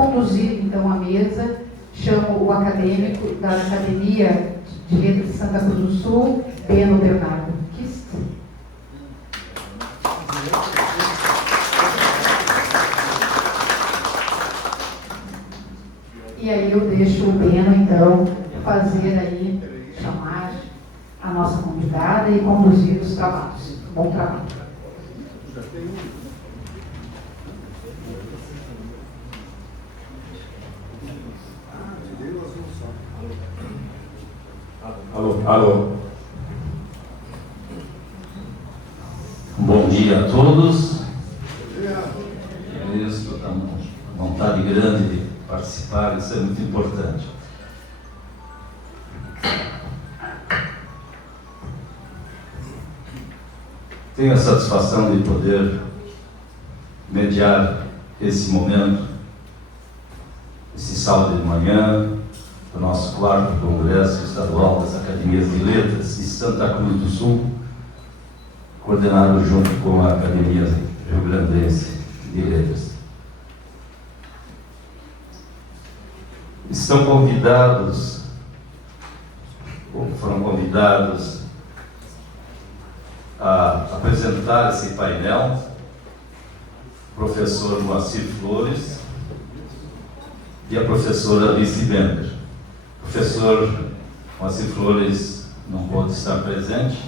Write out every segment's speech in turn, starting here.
conduzir, então, a mesa, chamo o acadêmico da Academia de Letras de Santa Cruz do Sul, Beno Bernardo Kist. E aí eu deixo o Beno, então, fazer aí, chamar a nossa convidada e conduzir os trabalhos. Bom trabalho. Alô. Bom dia a todos. Eu estou com vontade grande de participar, isso é muito importante. Tenho a satisfação de poder mediar esse momento, esse sábado de manhã, do nosso 4º Congresso Estadual das Academias de Letras de Santa Cruz do Sul, coordenado junto com a Academia Rio-Grandense de Letras. Foram convidados a apresentar esse painel o professor Moacir Flores e a professora Alice Bender. O professor Moacir Flores não pôde estar presente,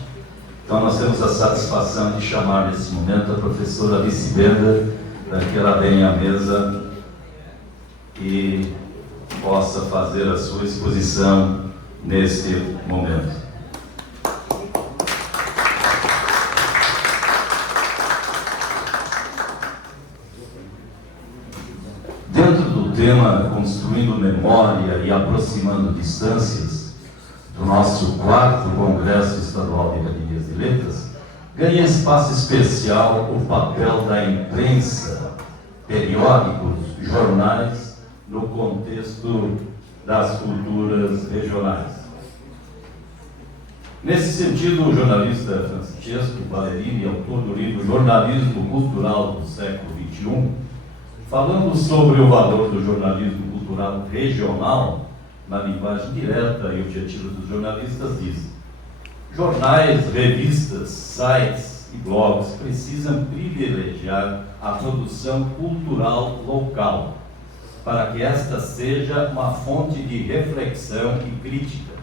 então nós temos a satisfação de chamar nesse momento a professora Alice Bender para que ela venha à mesa e possa fazer a sua exposição neste momento. Dentro do tema Construindo Memória e Aproximando Distâncias, do nosso 4º Congresso Estadual de Academias de Letras, ganha espaço especial o papel da imprensa, periódicos, jornais, no contexto das culturas regionais. Nesse sentido, o jornalista Francesco Ballerini, autor do livro Jornalismo Cultural do século XXI, falando sobre o valor do jornalismo cultural regional, na linguagem direta e objetiva dos jornalistas, diz: jornais, revistas, sites e blogs precisam privilegiar a produção cultural local, para que esta seja uma fonte de reflexão e crítica,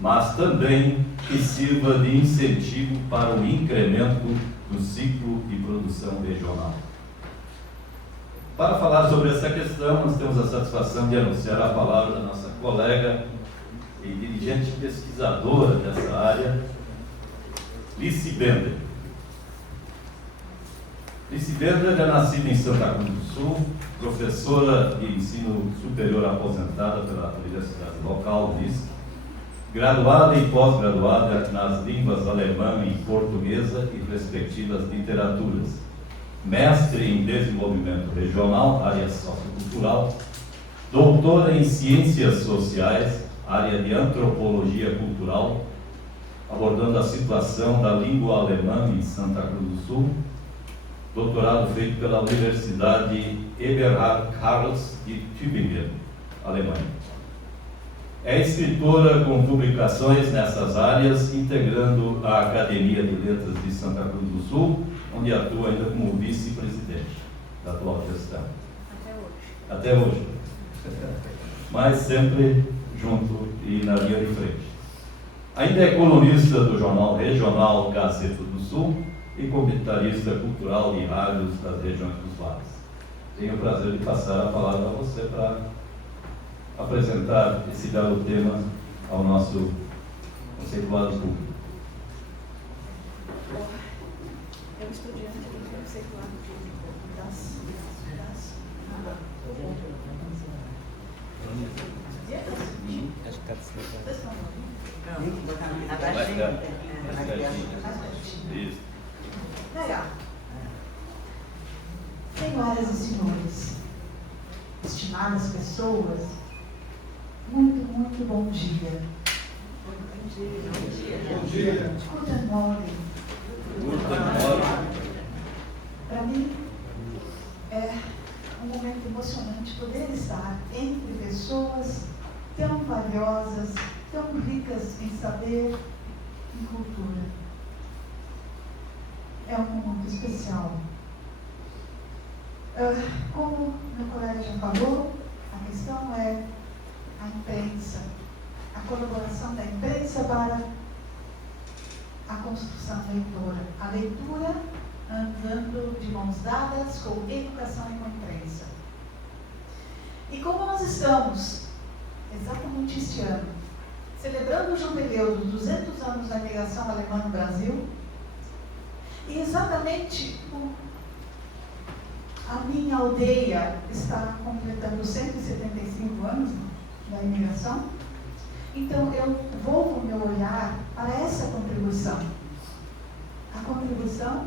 mas também que sirva de incentivo para o incremento do ciclo de produção regional. Para falar sobre essa questão, nós temos a satisfação de anunciar a palavra da nossa colega e dirigente pesquisadora dessa área, Alice Bender. Alice Bender é nascida em Santa Cruz do Sul, professora de ensino superior aposentada pela Universidade Local, graduada e pós-graduada nas línguas alemã e portuguesa e respectivas literaturas, mestre em desenvolvimento regional, área sociocultural, doutora em ciências sociais, área de antropologia cultural, abordando a situação da língua alemã em Santa Cruz do Sul, doutorado feito pela Universidade Eberhard Karls de Tübingen, Alemanha. É escritora com publicações nessas áreas, integrando a Academia de Letras de Santa Cruz do Sul, onde atua ainda como vice-presidente da atual gestão. Até hoje. Mas sempre junto e na linha de frente. Ainda é colunista do jornal regional Gazeta do Sul e comentarista cultural de rádios das regiões dos vales. Tenho o prazer de passar a palavra a você para apresentar esse belo tema ao nosso conceituado público. Eu estou diante do conceituado público das Senhoras e senhores, estimadas pessoas, muito bom dia. Bom dia. Guten Morgen. Para mim é um momento emocionante poder estar entre pessoas tão valiosas, tão ricas em saber, em cultura. É um momento especial. Como meu colega já falou, a questão é a imprensa, a colaboração da imprensa para a construção leitora. A leitura andando de mãos dadas com educação e com imprensa. E como nós estamos, exatamente este ano, celebrando o jubileu dos 200 anos da imigração alemã no Brasil, e exatamente a minha aldeia está completando 175 anos da imigração, então eu volvo o meu olhar para essa contribuição. A contribuição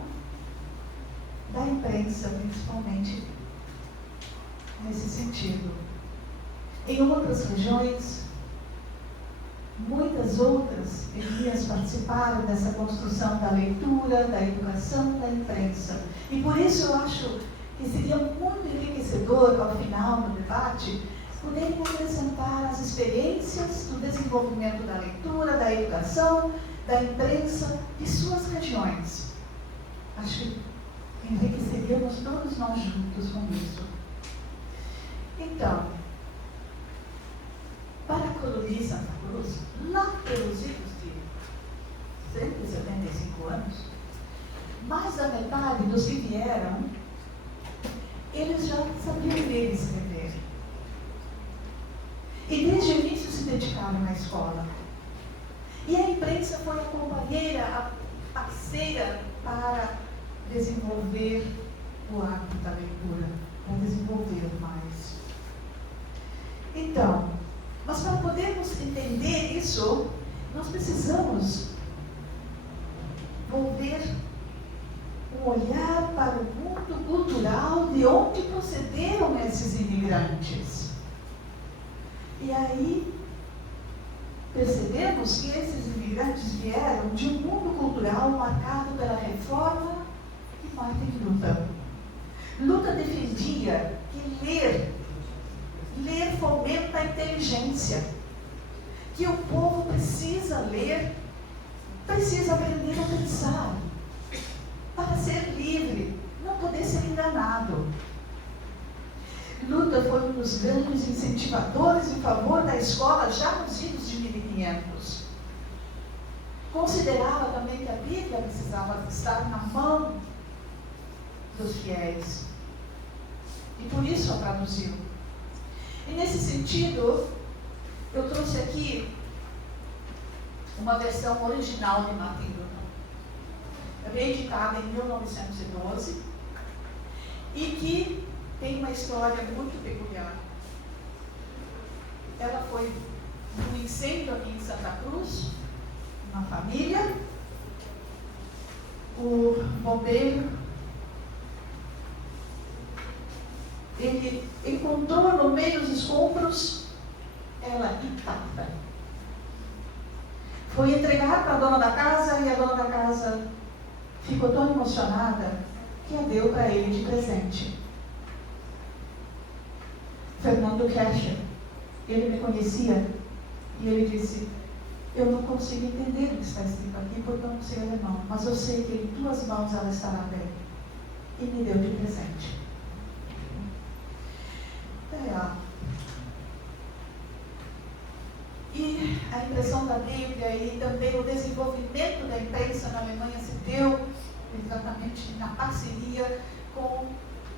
da imprensa, principalmente nesse sentido. Em outras regiões, muitas outras etnias participaram dessa construção da leitura, da educação, da imprensa. E por isso eu acho que seria muito enriquecedor, ao final do debate, poderem acrescentar as experiências do desenvolvimento da leitura, da educação, da imprensa de suas regiões. Acho que enriqueceríamos todos nós juntos com isso. Então, para Coruri Santa Cruz, lá pelos idos de 175 anos, mais da metade dos que vieram, eles já sabiam ler e escrever. E desde o início se dedicaram na escola. E a imprensa foi a companheira, a parceira para desenvolver o hábito da leitura, para desenvolver mais. Então, mas para podermos entender isso, nós precisamos volver um olhar para o mundo cultural de onde procederam esses imigrantes. E aí percebemos que esses imigrantes vieram de um mundo cultural marcado pela reforma de Martin Luther. Luther defendia que ler fomenta a inteligência, que o povo precisa ler, precisa aprender a pensar, para ser livre, não poder ser enganado. Luther foi um dos grandes incentivadores em favor da escola já nos idos de 1500. Considerava também que a Bíblia precisava estar na mão dos fiéis. E por isso a traduziu. E nesse sentido, eu trouxe aqui uma versão original de Martin Luther, reeditada em 1912, e que tem uma história muito peculiar. Ela foi um incêndio aqui em Santa Cruz, uma família, o bombeiro, ele encontrou no meio dos escombros ela intacta. Foi entregar para a dona da casa e a dona da casa ficou tão emocionada que a deu para ele de presente. Fernando Kircher, ele me conhecia e ele disse: eu não consigo entender o que está escrito aqui porque eu não sei alemão, mas eu sei que em tuas mãos ela estará bem. E me deu de presente. E a impressão da Bíblia e também o desenvolvimento da imprensa na Alemanha se deu exatamente na parceria com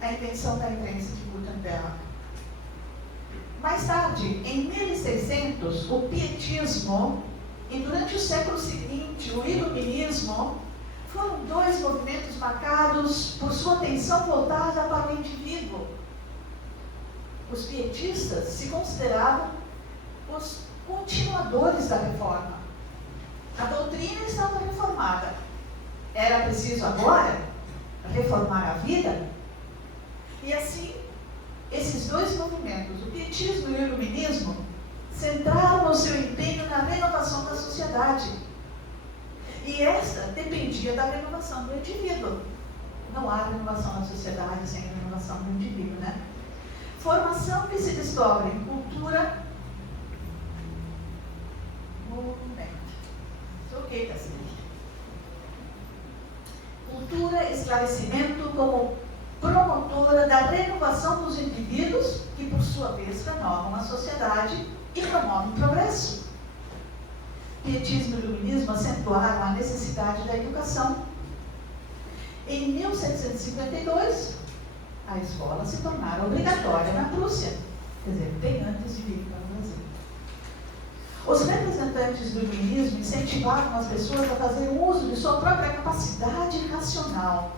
a invenção da imprensa de Gutenberg. Mais tarde, em 1600, o pietismo e durante o século seguinte, o iluminismo, foram dois movimentos marcados por sua atenção voltada para o indivíduo. Os pietistas se consideravam os continuadores da reforma. A doutrina estava reformada. Era preciso agora reformar a vida. E assim, esses dois movimentos, o pietismo e o iluminismo, centraram o seu empenho na renovação da sociedade. E esta dependia da renovação do indivíduo. Não há renovação da sociedade sem a renovação do indivíduo, né? Formação que se desdobra em cultura. Cultura, esclarecimento como promotora da renovação dos indivíduos, que por sua vez renovam a sociedade e promovem o progresso. Pietismo e iluminismo acentuaram a necessidade da educação. Em 1752, a escola se tornara obrigatória na Prússia, quer dizer, bem antes de vir para o Brasil. Os representantes do iluminismo incentivavam as pessoas a fazer uso de sua própria capacidade racional.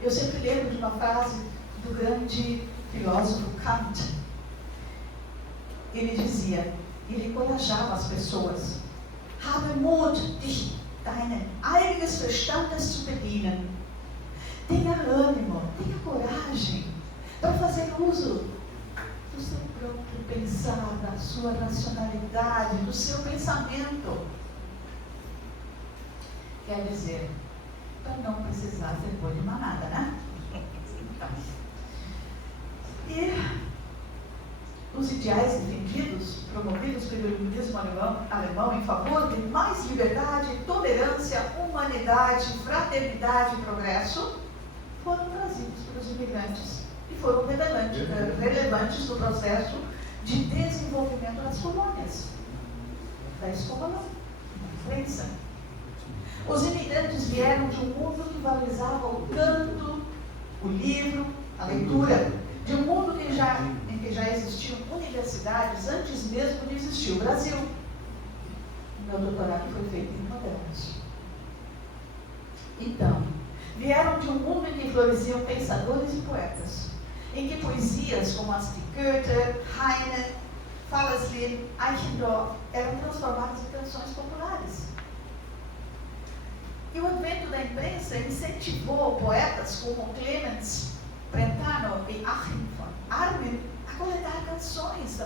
Eu sempre lembro de uma frase do grande filósofo Kant. Ele dizia, ele encorajava as pessoas: Habe Mut, dich deinen eigenes Verstandes zu bedienen. Tenha ânimo, tenha coragem para fazer uso do seu próprio pensar, da sua racionalidade, do seu pensamento. Quer dizer, para não precisar ser boi de manada, né? Então, e os ideais defendidos, promovidos pelo iluminismo alemão em favor de mais liberdade, tolerância, humanidade, fraternidade e progresso, foram trazidos pelos imigrantes e foram relevantes no processo de desenvolvimento das colônias, da escola, da imprensa. Os imigrantes vieram de um mundo que valorizava o canto, o livro, a leitura, de um mundo em que já existiam universidades antes mesmo de existir o Brasil. Meu doutorado foi feito em modernos. Então, vieram de um mundo em que floresciam pensadores e poetas, em que poesias como as de Goethe, Heine, Falleslin, Eichendorff eram transformadas em canções populares. E o advento da imprensa incentivou poetas como Clemens Brentano e Achim von Arnim a coletar canções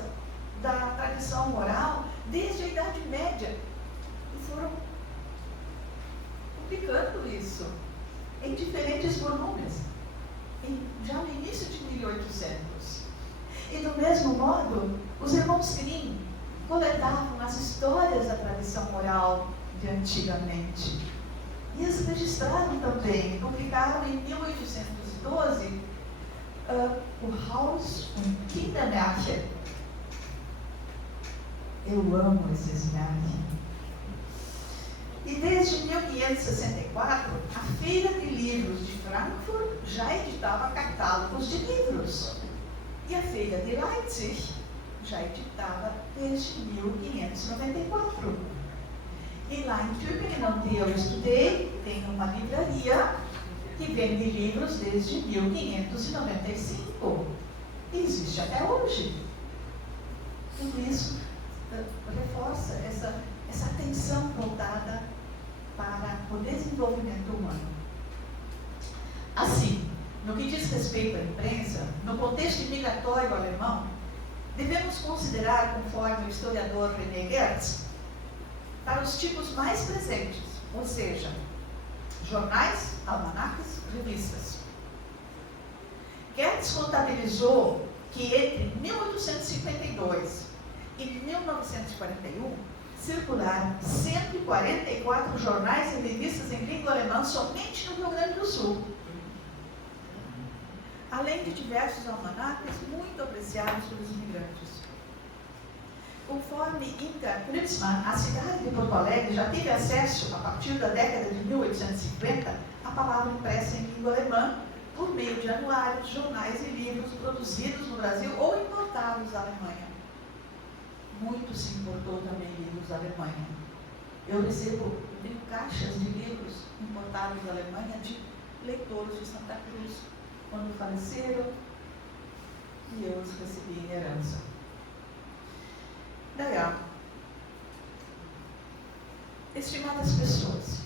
da tradição oral desde a Idade Média. E foram publicando isso em diferentes volumes, já no início de 1800. E do mesmo modo, os irmãos Grimm coletavam as histórias da tradição oral de antigamente. E as registraram também, publicaram em 1812 o Haus und Kindermärchen. Eu amo esses Märchen. E desde 1564, a Feira de Livros de Frankfurt já editava catálogos de livros. E a Feira de Leipzig já editava desde 1594. E lá em Tübingen, onde eu estudei, tem uma livraria que vende livros desde 1595. E existe até hoje. Tudo isso reforça essa atenção voltada para o desenvolvimento humano. Assim, no que diz respeito à imprensa, no contexto imigratório alemão, devemos considerar, conforme o historiador René Gertz, para os tipos mais presentes, ou seja, jornais, almanaques, revistas. Gertz contabilizou que entre 1852 e 1941 circularam 144 jornais e revistas em língua alemã somente no Rio Grande do Sul, além de diversos almanaques muito apreciados pelos imigrantes. Conforme Inka Kreutzmann, a cidade de Porto Alegre já teve acesso, a partir da década de 1850, à palavra impressa em língua alemã, por meio de anuários, jornais e livros produzidos no Brasil ou importados da Alemanha. Muito se importou também livros da Alemanha. Eu recebo caixas de livros importados da Alemanha de leitores de Santa Cruz, quando faleceram, e eu os recebi em herança. Daí, estimadas pessoas,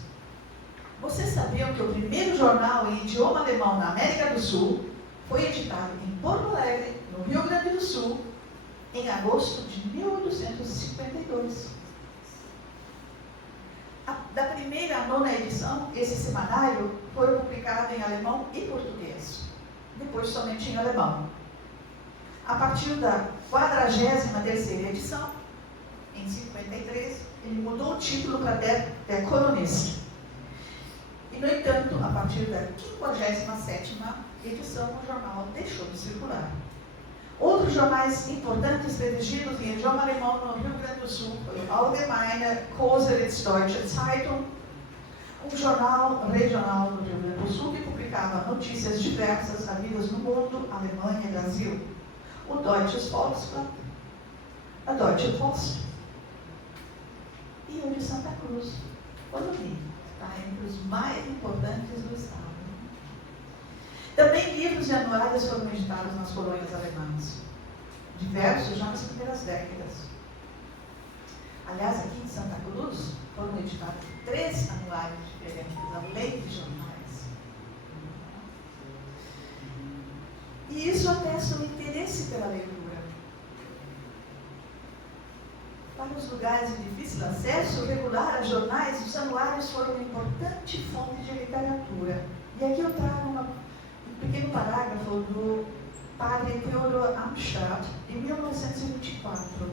vocês sabiam que o primeiro jornal em idioma alemão na América do Sul foi editado em Porto Alegre, no Rio Grande do Sul, em agosto de 1852. Da primeira à nona edição, esse semanário foi publicado em alemão e português, depois somente em alemão. a partir da 43ª edição, em 53, ele mudou o título para The Economist. E, no entanto, a partir da 57ª edição, o jornal deixou de circular. Outros jornais importantes redigidos em idioma alemão no Rio Grande do Sul foi o Allgemeine Kosseritz-Deutsche Zeitung, um jornal regional do Rio Grande do Sul que publicava notícias diversas havidas no mundo, Alemanha e Brasil. O Deutsches Volksblatt, a Deutsche Post e o de Santa Cruz, o Lourinhã, está entre os mais importantes do Estado. Também livros e anuários foram editados nas colônias alemãs, diversos já nas primeiras décadas. Aliás, aqui em Santa Cruz foram editados 3 anuários diferentes, além de jornais. E isso atesta o interesse pela leitura. Para os lugares de difícil acesso, regular a jornais, os anuários foram uma importante fonte de literatura. E aqui eu trago um pequeno parágrafo do padre Theodor Amstadt, de 1924.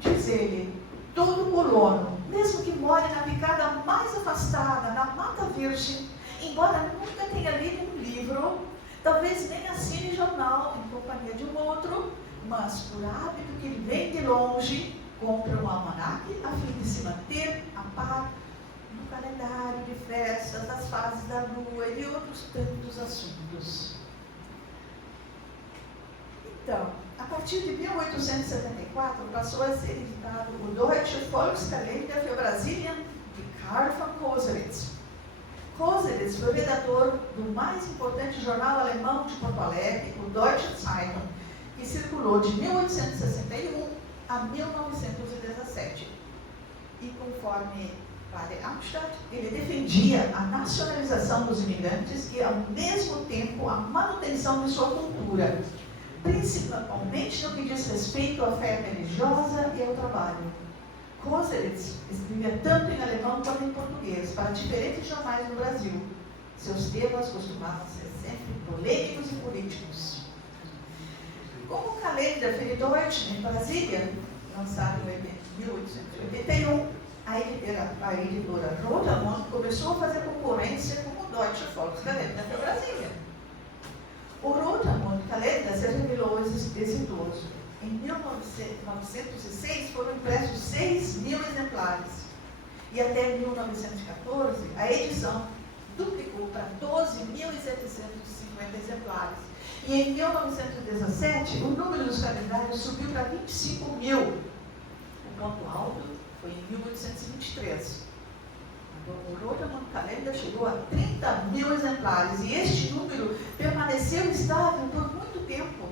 Diz ele: todo colono, mesmo que more na picada mais afastada, na Mata Virgem, embora nunca tenha lido um livro, talvez nem assine jornal em companhia de um outro, mas por hábito que ele vem de longe, compra um almanaque a fim de se manter a par do calendário de festas, das fases da lua e de outros tantos assuntos. Então, a partir de 1874, passou a ser editado o Deutsche Volkskalender für Brasilien de Karl von Koselitz. Koselitz foi redator do mais importante jornal alemão de Porto Alegre, o Deutsche Zeitung, que circulou de 1861 a 1917. E conforme padre Amstadt, ele defendia a nacionalização dos imigrantes e, ao mesmo tempo, a manutenção de sua cultura, principalmente no que diz respeito à fé religiosa e ao trabalho. Koselitz escrevia tanto em alemão quanto em português para diferentes jornais no Brasil. Seus temas costumavam ser sempre polêmicos e políticos. Como o Kalender für die Deutschen em Brasília, lançado em 1881, a editora Rotermund começou a fazer concorrência com o Deutsche Volkskalender für Brasília. O Rotermund Kalender se revelou exitoso. Em 1906 foram impressos 6.000 exemplares. E até 1914, a edição duplicou para 12.750 exemplares. E em 1917, o número dos calendários subiu para 25.000. O ponto alto foi em 1823. O Rotermund Kalender chegou a 30.000 exemplares e este número permaneceu estável por muito tempo.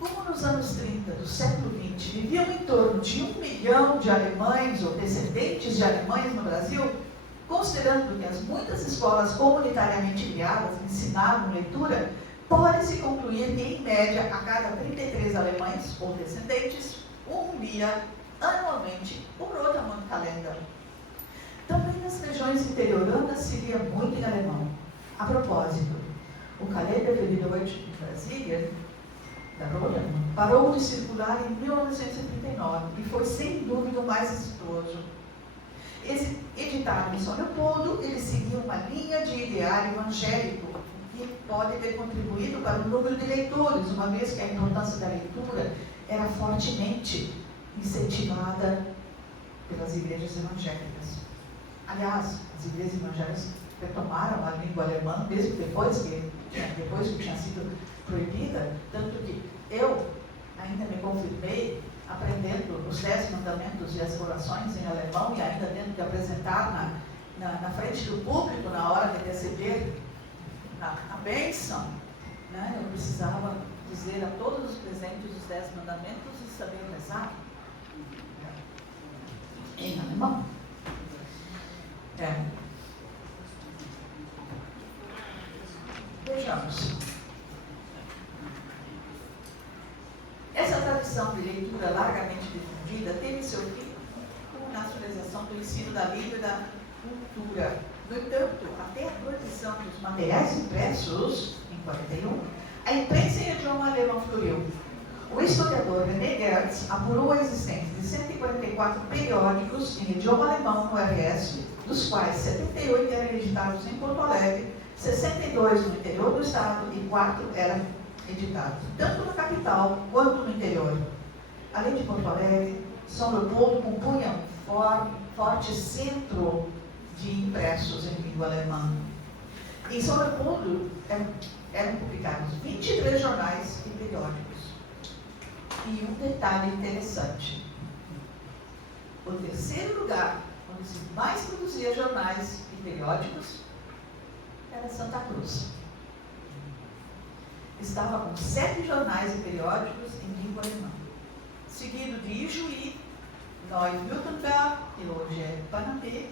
Como nos anos 30 do século XX viviam em torno de 1 milhão de alemães ou descendentes de alemães no Brasil, considerando que as muitas escolas comunitariamente criadas ensinavam leitura, pode-se concluir que, em média, a cada 33 alemães ou descendentes, um lia anualmente o Rotermund Kalender. Também nas regiões interioranas se lia muito em alemão. A propósito, o Kalender für die Deutschen em Brasília, da Rotermund, parou de circular em 1939 e foi sem dúvida o mais exitoso. Editado em São Leopoldo, ele seguia uma linha de ideário evangélico que pode ter contribuído para o número de leitores, uma vez que a importância da leitura era fortemente incentivada pelas igrejas evangélicas. Aliás, as igrejas evangélicas retomaram a língua alemã mesmo depois que tinha sido proibida, tanto que eu ainda me confirmei aprendendo os 10 mandamentos e as orações em alemão e ainda tendo que apresentar na frente do público na hora de receber a bênção, né? Eu precisava dizer a todos os presentes os 10 mandamentos e saber rezar em alemão. Vejamos. Essa tradição de leitura largamente difundida teve seu fim com a nacionalização do ensino da língua e da cultura. No entanto, até a proibição dos materiais impressos, em 41, A imprensa em idioma alemão floriu. O historiador René Gertz apurou a existência de 144 periódicos em idioma alemão no RS, dos quais 78 eram editados em Porto Alegre, 62 no interior do estado e 4 eram editados tanto na capital quanto no interior. Além de Porto Alegre, São Leopoldo compunha um forte centro de impressos em língua alemã. Em São Leopoldo eram publicados 23 jornais e periódicos. E um detalhe interessante: o terceiro lugar onde se mais produzia jornais e periódicos era Santa Cruz. Estava com 7 jornais e periódicos em língua alemã, seguido de Ijuí, Neu-Württemberg, que hoje é Panambi,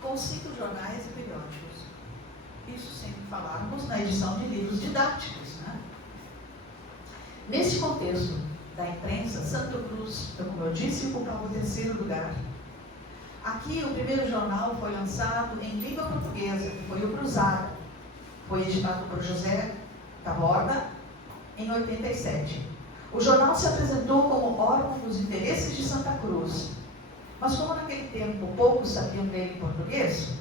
com 5 jornais e periódicos. Isso sem falarmos na edição de livros didáticos, né? Nesse contexto da imprensa, Santa Cruz, como eu disse, ocupava o terceiro lugar. Aqui, o primeiro jornal foi lançado em língua portuguesa, que foi o Cruzado. Foi editado por José Taborda em 87. O jornal se apresentou como órgão dos interesses de Santa Cruz, mas como naquele tempo poucos sabiam dele em português,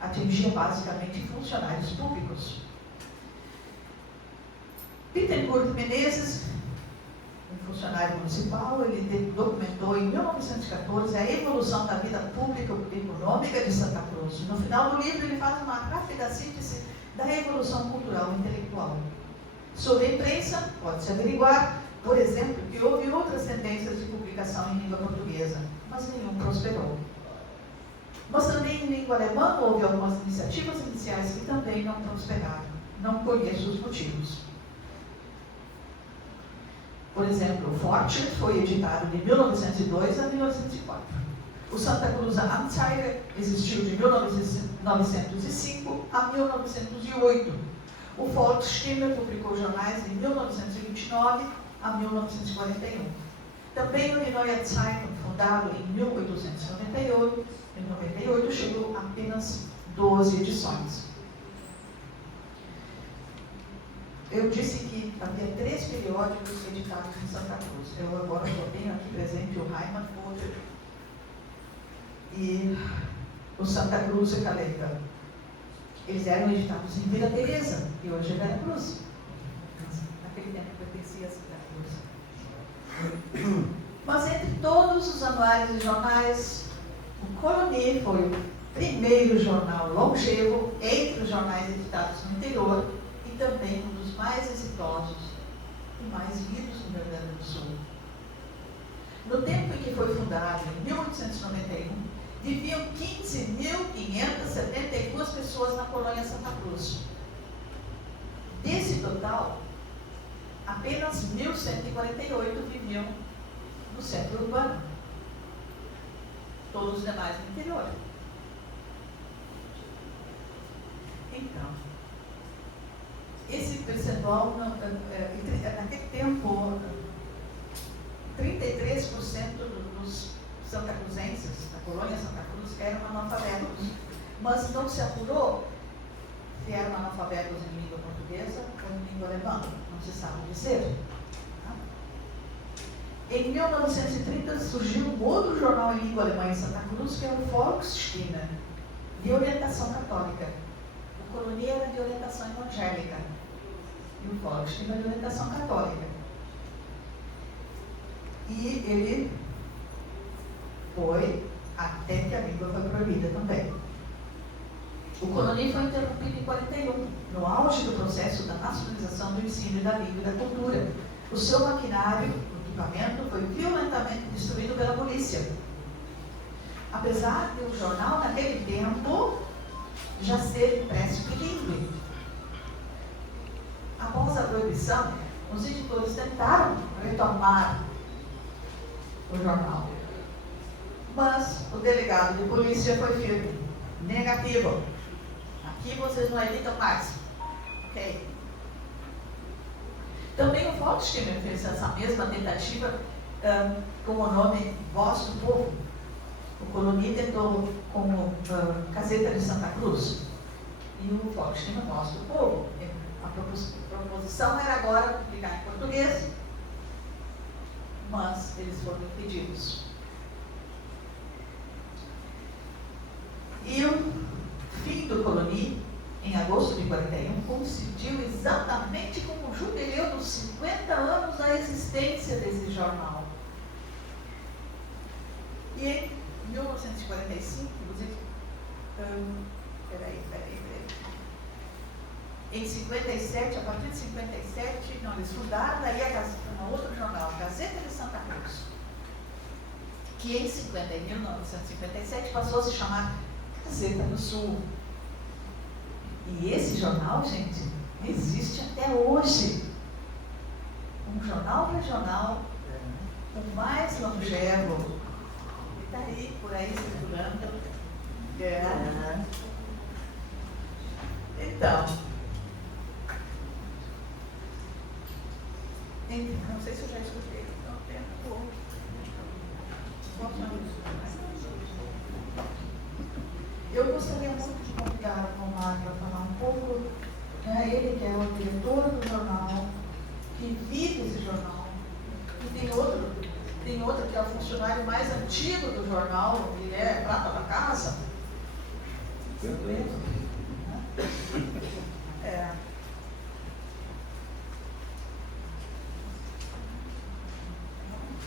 atingia basicamente funcionários públicos. Peter Kurt Menezes, um funcionário municipal, ele documentou em 1914 a evolução da vida pública e econômica de Santa Cruz. No final do livro, ele faz uma rápida síntese da evolução cultural e intelectual. Sobre a imprensa, pode-se averiguar, por exemplo, que houve outras tendências de publicação em língua portuguesa, mas nenhum prosperou. Mas também em língua alemã houve algumas iniciativas iniciais que também não prosperaram. Não conheço os motivos. Por exemplo, o Fortschritt foi editado de 1902 a 1904. O Santa Cruz Anzeiger existiu de 1905 a 1908. O Volksstimme publicou jornais de 1929 a 1941. Também o Die Neue Zeitung, fundado em 1898, chegou a apenas 12 edições. Eu disse que havia 3 periódicos editados em Santa Cruz. Eu agora só tenho aqui presente o Heimat Potter e o Santa Cruz e Caleta. Eles eram editados em Vila Teresa, que hoje é Vera Cruz. Naquele tempo pertencia a Santa Cruz. Mas entre todos os anuários e jornais, o Colonie foi o primeiro jornal longevo entre os jornais editados no interior e também um dos mais exitosos e mais lidos no Rio Grande do Sul. No tempo em que foi fundado, em 1891, viviam 15.572 pessoas na colônia Santa Cruz. Desse total, apenas 1.148 viviam no centro urbano. Todos os demais no interior. Então, esse percentual, naquele tempo, 33% dos santacruzenses, da colônia Santa Cruz, eram analfabetos. Mas não se apurou se eram analfabetos em língua portuguesa ou em língua alemã. Não se sabe dizer. Em 1930 surgiu um outro jornal em língua alemã em Santa Cruz, que é o Volksstimme, de orientação católica. O Colonie era de orientação evangélica e o Volksstimme era de orientação católica. E ele foi até que a língua foi proibida também. O Colonie foi interrompido em 41, no auge do processo da nacionalização do ensino e da língua e da cultura. O seu maquinário, o equipamento, foi violentamente destruído pela polícia. Apesar de o jornal, naquele tempo, já ser impresso bilíngue. Após a proibição, os editores tentaram retomar o jornal. Mas o delegado de polícia foi firme. Negativo. Aqui vocês não editam mais. Ok. Também o Volksstimme fez essa mesma tentativa com o nome Voz do Povo. O Colonie tentou como Gazeta de Santa Cruz. E o Volksstimme, Voz do Povo. A proposição era agora publicar em português, mas eles foram impedidos. E o fim do Coloni, em agosto de 41, coincidiu exatamente com o jubileu dos 50 anos da existência desse jornal. E em 1945, inclusive, em 57, a partir de 57, não, eles fundaram daí um outro jornal, a Gazeta de Santa Cruz, que em 1957 passou a se chamar Gazeta do Sul. E esse jornal, gente, existe até hoje. Um jornal regional, o mais longevo, e está aí, por aí circulando. Então, não sei se eu já escutei. Não, tempo. Eu gostaria muito de convidar o Romário para falar um pouco, né? Ele que é o diretor do jornal, que vive esse jornal, e tem outro que é o funcionário mais antigo do jornal, ele é prata da casa.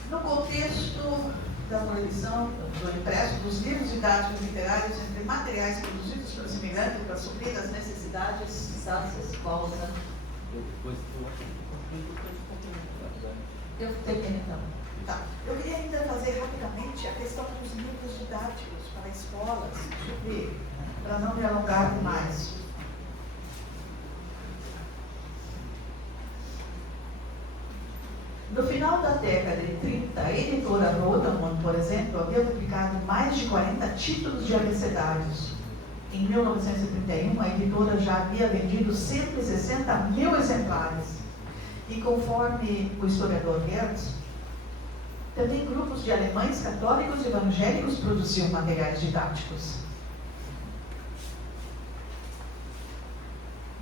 No contexto da proibição do impresso dos livros didáticos literários entre materiais produzidos pelos imigrantes para suprir as necessidades das escolas. Eu termino então. Tá. Eu queria ainda fazer rapidamente a questão dos livros didáticos para escolas, deixa eu ver, para não me alongar demais. No final da década de 30, a editora Rodamun, por exemplo, havia publicado mais de 40 títulos de abecedários. Em 1931, a editora já havia vendido 160 mil exemplares. E conforme o historiador Gertz, também grupos de alemães católicos e evangélicos produziam materiais didáticos.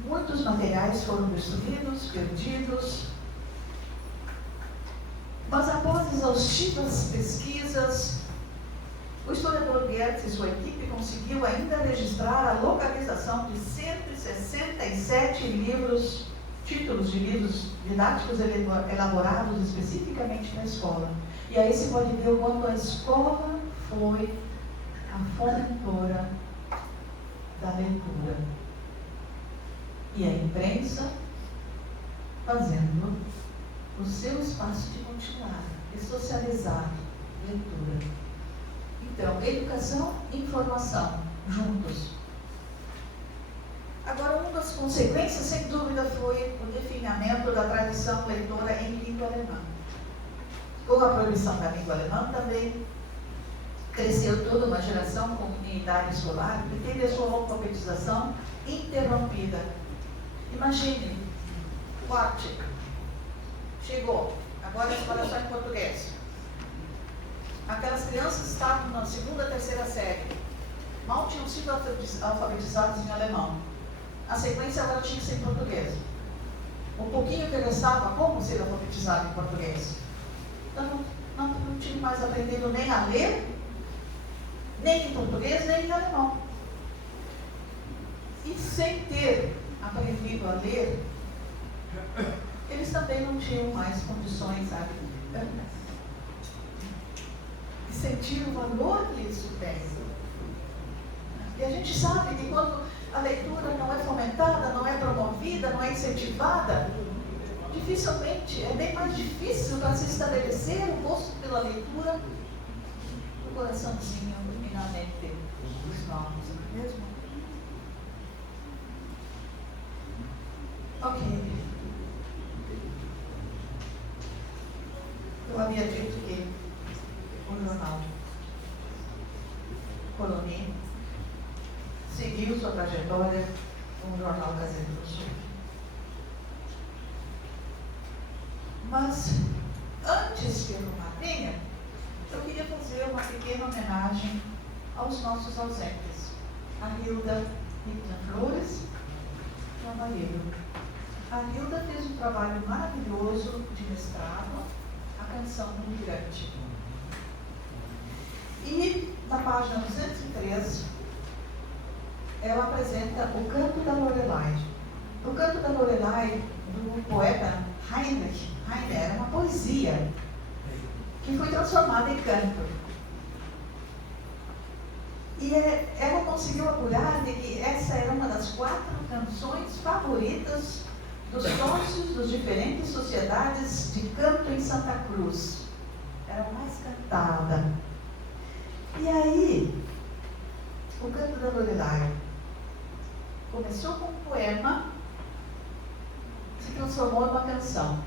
Muitos materiais foram destruídos, perdidos. Mas após exaustivas pesquisas, o historiador Gertz e sua equipe conseguiu ainda registrar a localização de 167 títulos de livros didáticos elaborados especificamente na escola. E aí se pode ver o quanto a escola foi a fomentora da leitura. E a imprensa fazendo o seu espaço de continuar e socializar leitura. Então, educação e informação, juntos. Agora, uma das consequências, sem dúvida, foi o definhamento da tradição leitora em língua alemã. Com a proibição da língua alemã, também cresceu toda uma geração com idade escolar que teve a sua alfabetização interrompida. Imagine, o Arctic chegou, agora a escola só em português. Aquelas crianças estavam na segunda, terceira série, mal tinham sido alfabetizadas em alemão. A sequência agora tinha que ser em português. O pouquinho que restava, como ser alfabetizado em português? Então, não tinha mais aprendido nem a ler, nem em português, nem em alemão. E sem ter aprendido a ler, eles também não tinham mais condições, sabe, de sentir o valor que isso tem. E a gente sabe que quando a leitura não é fomentada, não é promovida, não é incentivada, dificilmente, é bem mais difícil para se estabelecer o gosto pela leitura no coraçãozinho e na mente dos novos, não é mesmo? Ok. Eu havia dito que o jornal Coloni seguiu sua trajetória com o jornal Gazeta do Sul. Mas, antes que eu venha, eu queria fazer uma pequena homenagem aos nossos ausentes. A Hilda Hickman Flores e ao marido, A Nilda fez um trabalho maravilhoso de mestrado, a canção do migrante. E na página 203, ela apresenta o Canto da Lorelai. O Canto da Lorelai, do poeta Heinrich Heine, era uma poesia que foi transformada em canto. E ela conseguiu apurar de que essa era uma das 4 canções favoritas dos sócios das diferentes sociedades de canto em Santa Cruz. Era a mais cantada. E aí, o Canto da Lorelai começou com um poema, se transformou numa canção.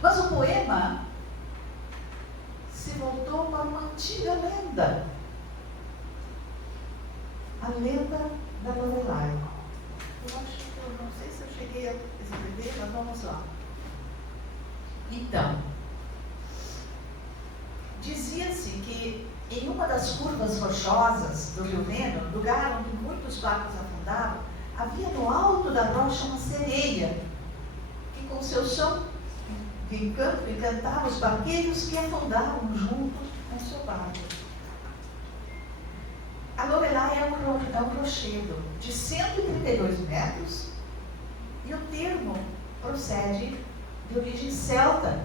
Mas o poema se voltou para uma antiga lenda. A lenda da Lorelai. Eu acho que eu não sei se eu cheguei a escrever, mas vamos lá. Então, dizia-se que em uma das curvas rochosas do Rio Neno, lugar onde muitos barcos afundavam, havia no alto da rocha uma sereia que com seu som de encanto encantava os barqueiros que afundavam junto com seu barco. A Lorelai é um rochedo de 132 metros e o termo procede de origem celta.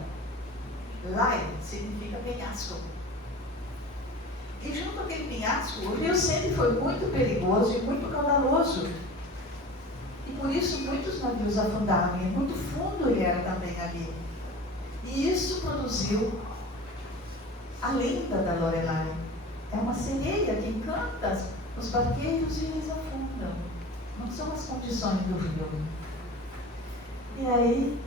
Lai significa penhasco. E junto àquele penhasco, o rio sempre foi muito perigoso e muito caudaloso. E por isso muitos navios afundavam, e muito fundo ele era também ali. E isso produziu a lenda da Lorelai. É uma sereia que encanta os barqueiros e eles afundam. Não são as condições do rio. E aí,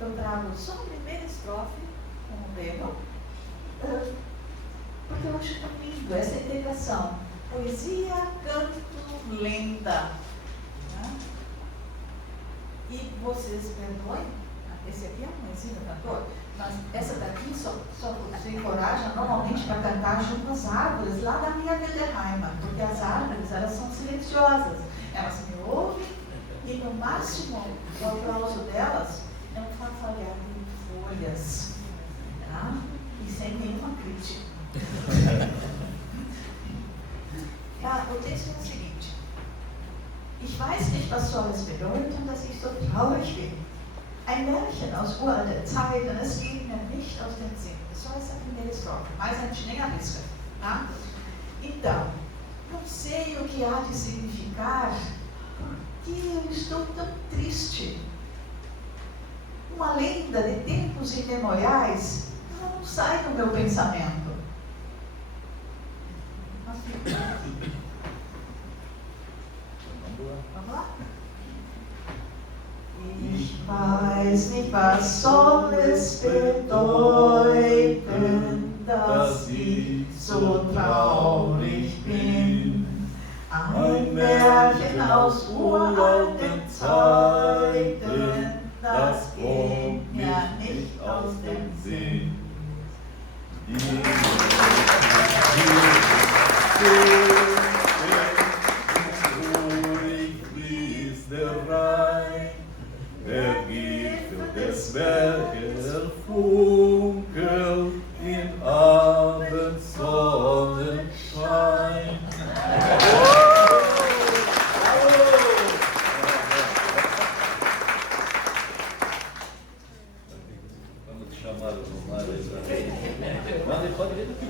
eu trago só a primeira estrofe, como demo, porque eu acho tão lindo essa integração. Poesia, canto, lenda. Né? E vocês perdoem, esse aqui é um ensino cantor, mas essa daqui só se encoraja normalmente para cantar junto às árvores, lá da minha Wilderheimer, porque as árvores, elas são silenciosas, elas me ouvem e no máximo o aplauso delas é um farfalhar de folhas, tá? E sem nenhuma crítica. O texto é o seguinte: Ich weiß nicht, was soll es bedeuten, dass ich so traurig bin. Ein Märchen aus uralter Zeit, und es geht mir nicht aus dem Sinn. Só essa primeira estrofe, mas a gente nem arrisca, tá? Então, não sei o que há de significar, porque eu estou tão triste. Uma lenda de tempos imemoriais não sai do meu pensamento. Mas fica. Vamos lá? Ich weiß nicht, was soll es bedeuten, dass ich so traurig bin. Ein Märchen aus uralten Zeiten, das geht mir nicht aus dem Sinn. Der Gipfel des Berges funkelt in Abendsonnenschein. Vamos chamar o Romário aí para ver. Mas ele pode vir daqui.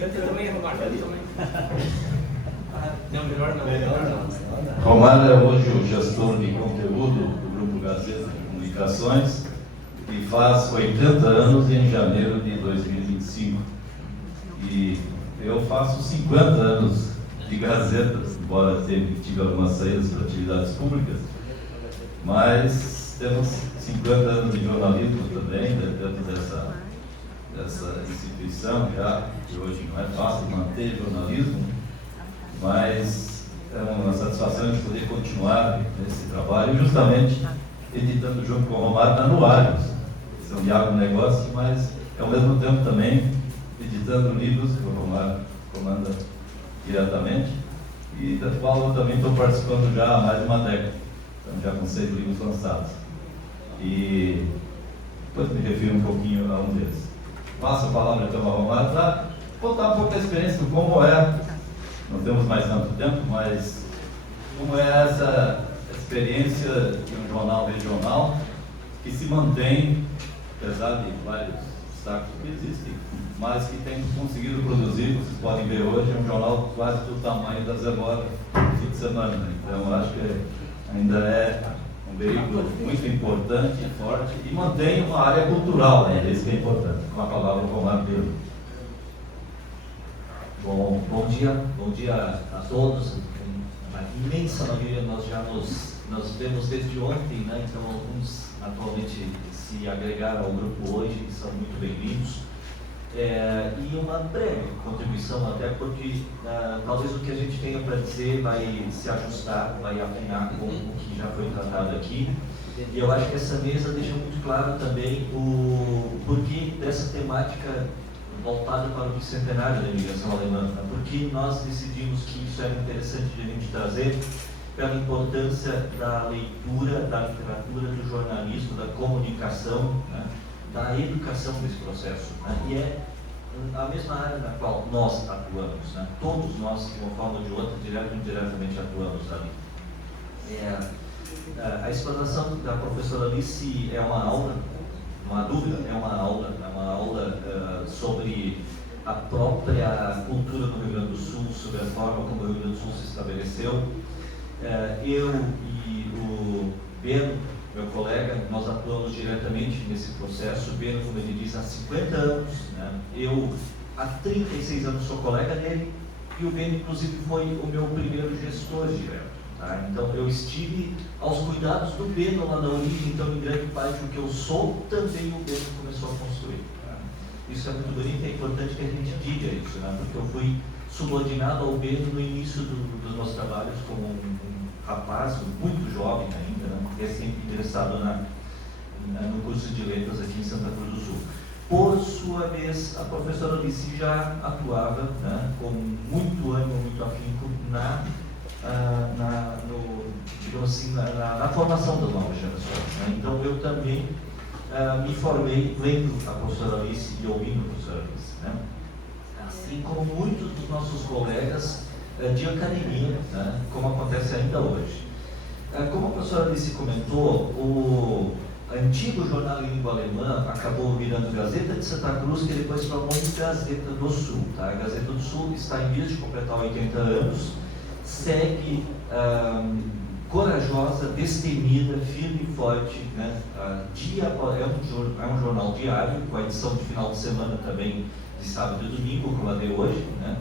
Eu também, Romário, eu também. Não, melhor não. Romário é hoje o gestor de conteúdo do Grupo Gazeta de Comunicações e faz 80 anos em janeiro de 2025. E eu faço 50 anos de Gazeta, embora tive algumas saídas para atividades públicas, mas temos 50 anos de jornalismo também, dentro dessa instituição já, que hoje não é fácil manter jornalismo, mas é uma satisfação de poder continuar nesse trabalho, justamente editando junto com o Romário na Anuários. Esse é um agronegócio, mas ao mesmo tempo também editando livros que o Romário comanda diretamente e da qual eu também estou participando já há mais de uma década. Estamos já com 6 livros lançados. E depois me refiro um pouquinho a um deles. Passo a palavra então ao Romário para contar um pouco da experiência do como é. Não temos mais tanto tempo, mas como é essa experiência de um jornal regional que se mantém, apesar de vários obstáculos que existem, mas que tem conseguido produzir, vocês podem ver hoje, um jornal quase do tamanho da Zebora, no fim de semana. Então, acho que ainda é um veículo muito importante e forte e mantém uma área cultural, né? Isso que é importante. Com a palavra, o Romário Pedro. Bom dia a todos. A imensa maioria nós vemos desde ontem, né? Então alguns atualmente se agregaram ao grupo hoje, que são muito bem-vindos. E uma breve contribuição, até porque talvez o que a gente tenha para dizer vai se ajustar, vai afinar com o que já foi tratado aqui. E eu acho que essa mesa deixa muito claro também o porquê dessa temática voltada para o bicentenário da imigração alemã. Porque nós decidimos que isso era interessante de a gente trazer pela importância da leitura, da literatura, do jornalismo, da comunicação, né? Da educação desse processo, né? E é a mesma área na qual nós atuamos, né? Todos nós, de uma forma ou de outra, direto ou indiretamente atuamos ali. A explanação da professora Alice é uma aula, não há dúvida, é uma aula sobre a própria cultura no Rio Grande do Sul, sobre a forma como o Rio Grande do Sul se estabeleceu. Eu e o Beno, meu colega, nós atuamos diretamente nesse processo. O Beno, como ele diz, há 50 anos, né? Eu há 36 anos sou colega dele, e o Beno, inclusive, foi o meu primeiro gestor direto. Tá? Então, eu estive aos cuidados do Beno lá na origem, então, em grande parte, o que eu sou, também o Beno começou a construir. Tá? Isso é muito bonito, é importante que a gente diga isso, né? Porque eu fui subordinado ao Beno no início dos meus trabalhos como um rapaz muito jovem ainda, né? Recém ingressado no curso de letras aqui em Santa Cruz do Sul. Por sua vez, a professora Alice já atuava, né, com muito ânimo, muito afinco na formação das novas gerações, né? Então eu também me formei lendo a professora Alice e ouvindo a professora Alice, né? Assim como muitos dos nossos colegas de academia, né, como acontece ainda hoje. Como a professora Alice comentou, o antigo jornal em língua alemã acabou virando Gazeta de Santa Cruz, que depois formou em Gazeta do Sul. Tá? A Gazeta do Sul está em vias de completar 80 anos, segue corajosa, destemida, firme e forte, né? É um jornal diário, com a edição de final de semana também, de sábado e domingo, como a de hoje, né?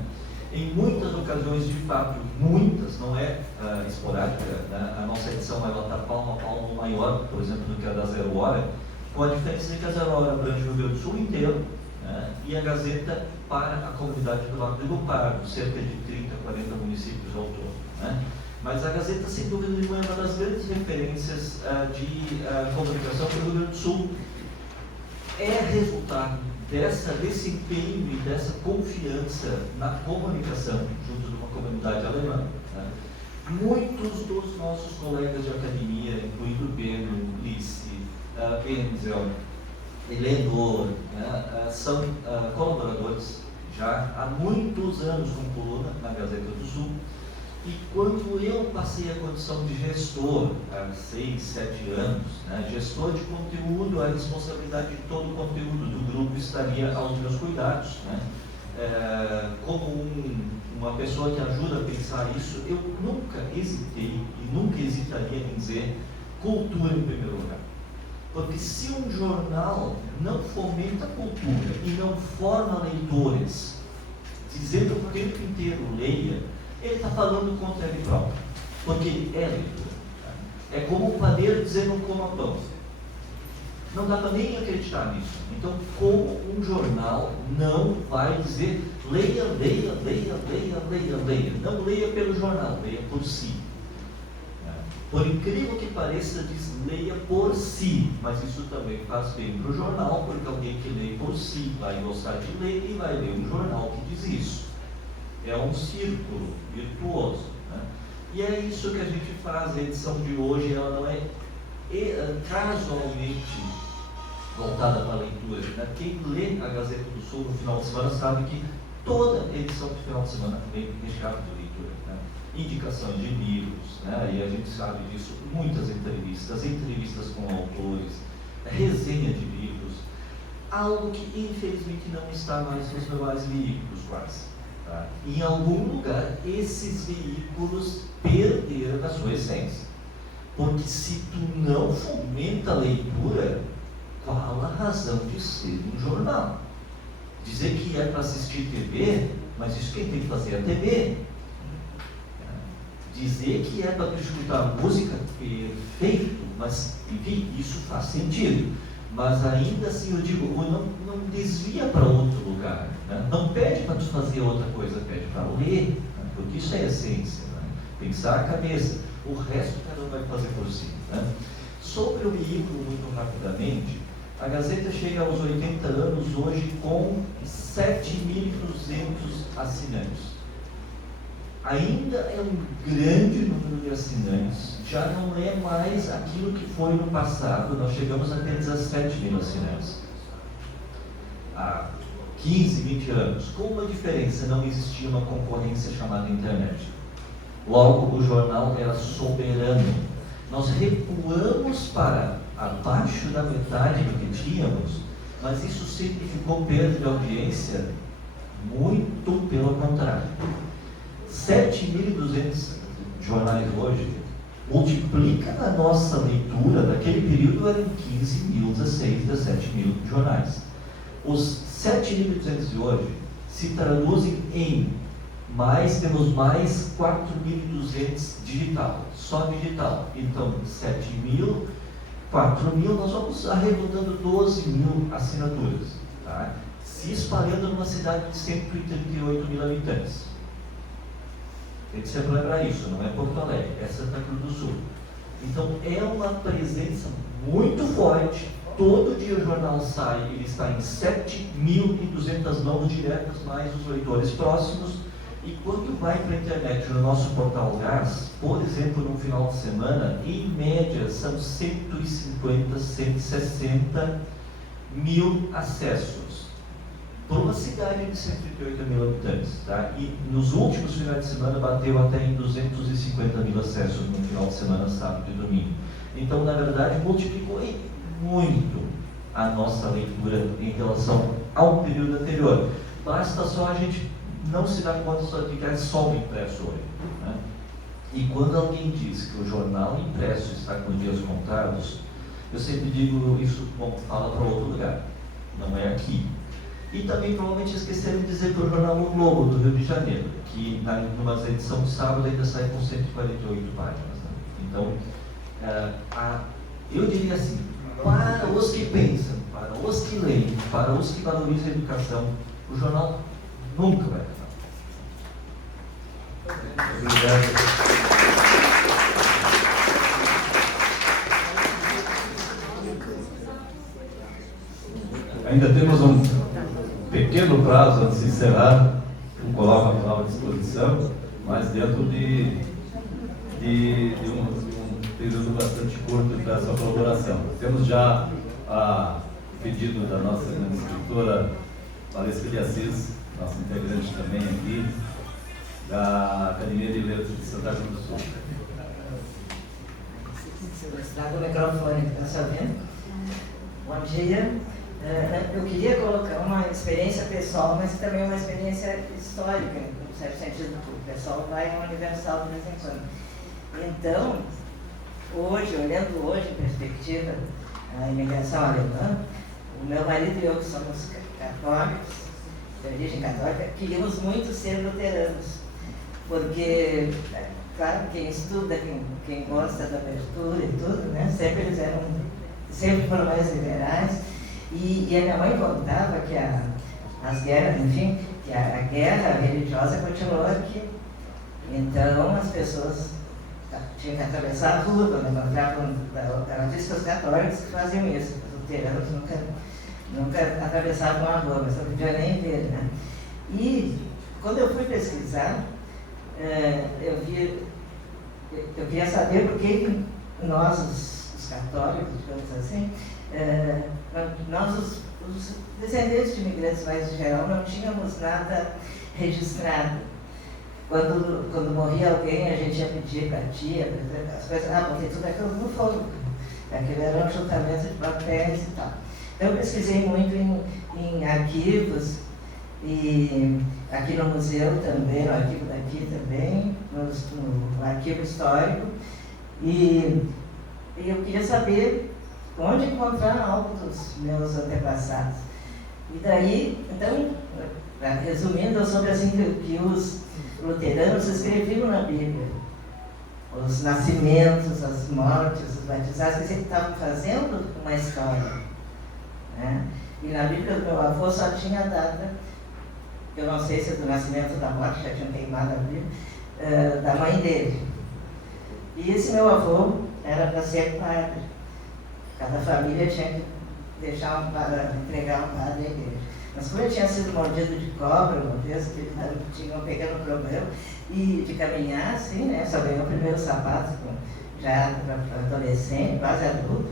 Em muitas ocasiões, de fato, muitas, não é esporádica, né? A nossa edição ela está palmo a palmo maior, por exemplo, do que a da Zero Hora, com a diferença de que a Zero Hora abrange o Rio Grande do Sul inteiro, né? E a Gazeta para a comunidade do Lago do Pardo, cerca de 30, 40 municípios ao todo, né? Mas a Gazeta, sem dúvida nenhuma, é uma das grandes referências de comunicação para o Rio Grande do Sul. É resultado desse empenho e dessa confiança na comunicação junto de uma comunidade alemã, né? Muitos dos nossos colegas de academia, incluindo Beno, Lice, Benzel, Elenor, né, são colaboradores já há muitos anos com coluna na Gazeta do Sul. E quando eu passei a condição de gestor, há 6, 7 anos, né, gestor de conteúdo, a responsabilidade de todo o conteúdo do grupo estaria aos meus cuidados, né? Como uma pessoa que ajuda a pensar isso, eu nunca hesitei e nunca hesitaria em dizer cultura em primeiro lugar. Porque se um jornal não fomenta a cultura e não forma leitores, dizendo o tempo inteiro leia, ele está falando contra ele próprio, porque é leitura. É como um padeiro dizer não coma pão. Não dá para nem acreditar nisso. Então, como um jornal não vai dizer leia, leia, leia, leia, leia, leia. Não leia pelo jornal, leia por si. Por incrível que pareça, diz leia por si, mas isso também faz bem para o jornal, porque alguém que lê por si vai gostar de ler e vai ler um jornal que diz isso. É um círculo virtuoso, né? E é isso que a gente faz. A edição de hoje, ela não é casualmente voltada para a leitura, né? Quem lê a Gazeta do Sul no final de semana sabe que toda edição do final de semana vem recheada de leitura, né? Indicações de livros, né? E a gente sabe disso, muitas entrevistas com autores, resenha de livros, algo que infelizmente não está mais nos demais veículos quase. Tá? Em algum lugar esses veículos perderam a sua essência, porque se tu não fomenta a leitura, qual a razão de ser um jornal? Dizer que é para assistir TV, mas isso quem tem que fazer é a TV. Dizer que é para escutar música, perfeito, mas enfim, isso faz sentido. Mas ainda assim eu digo, não desvia para outro lugar, né? Não pede para tu fazer outra coisa, pede para ler, né? Porque isso é a essência, né? Pensar a cabeça, o resto cada um vai fazer por si, né? Sobre o veículo, muito rapidamente, a Gazeta chega aos 80 anos hoje com 7.200 assinantes. Ainda é um grande número de assinantes, já não é mais aquilo que foi no passado. Nós chegamos a ter 17 mil assinantes há 15, 20 anos. Com uma diferença, não existia uma concorrência chamada internet. Logo, o jornal era soberano. Nós recuamos para abaixo da metade do que tínhamos, mas isso significou perda de audiência? Muito pelo contrário. 7.200 jornais hoje, multiplica a nossa leitura, daquele período eram 15 mil, 16, 17 mil jornais. Os 7.200 de hoje se traduzem em temos mais 4.200 digital, só digital. Então, 7.000, 4.000, nós vamos arredondando 12 mil assinaturas, tá? Se espalhando numa cidade de 138 mil habitantes. Tem que sempre lembrar isso, não é Porto Alegre, é Santa Cruz do Sul. Então é uma presença muito forte. Todo dia o jornal sai, ele está em 7.200 mãos diretas, mais os leitores próximos. E quando vai para a internet, no nosso portal Gás, por exemplo, no final de semana, em média são 150, 160 mil acessos. Por uma cidade de 138 mil habitantes, tá? E nos últimos finais de semana bateu até em 250 mil acessos no final de semana, sábado e domingo. Então, na verdade, multiplicou muito a nossa leitura em relação ao período anterior. Basta só a gente não se dar conta só de que é só o impresso hoje, né? E quando alguém diz que o jornal impresso está com os dias contados, eu sempre digo isso, bom, fala para outro lugar, não é aqui. E também provavelmente esqueceram de dizer para o jornal O Globo, do Rio de Janeiro, que numa edição de sábado ainda sai com 148 páginas. Né? Então, eu diria assim, para os que pensam, para os que leem, para os que valorizam a educação, o jornal nunca vai acabar. Obrigado. Ainda temos um pequeno prazo antes de encerrar, eu coloco a palavra à disposição, mas dentro de um período bastante curto para essa colaboração. Temos já o pedido da nossa grande escritora, Valesca de Assis, nossa integrante também aqui, da Academia de Letras de Santa Cruz do Sul. Está no microfone, está sabendo? Bom dia. Eu queria colocar uma experiência pessoal, mas também uma experiência histórica, no certo sentido, porque o pessoal vai ao Universal de vez em quando. Então, hoje, olhando hoje em perspectiva a imigração alemã, o meu marido e eu, que somos católicos, de origem católica, queríamos muito ser luteranos, porque, claro, quem estuda, quem gosta da abertura e tudo, né, sempre foram mais liberais. E a minha mãe contava que as guerras, enfim, que a guerra religiosa continuou aqui. Então as pessoas tinham que atravessar a rua quando encontravam, ela disse que os católicos que faziam isso, os luteranos nunca atravessavam a rua, mas não podia nem ver, né? E quando eu fui pesquisar, eu vi eu queria saber por que nós, os católicos, digamos assim, nós, os descendentes de imigrantes mais em geral, não tínhamos nada registrado. Quando morria alguém, a gente ia pedir para a tia, as coisas, porque tudo aquilo no fogo. Aquilo era um juntamento de papéis e tal. Eu pesquisei muito em arquivos, e aqui no museu também, no arquivo daqui também, no arquivo histórico, e eu queria saber onde encontrar algo dos meus antepassados. E daí, então, resumindo, eu soube assim que os luteranos escreviam na Bíblia os nascimentos, as mortes, os batizados, que eles estavam fazendo uma história, né? E na Bíblia do meu avô só tinha a data, eu não sei se é do nascimento da morte, já tinha queimado a Bíblia, da mãe dele. E esse meu avô era para ser padre. Cada família tinha que deixar entregar um padre à igreja. Mas como ele tinha sido mordido de cobra uma vez, que ele tinha um pequeno problema, e de caminhar assim, né? Só ganhou o primeiro sapato, já para adolescente, quase adulto.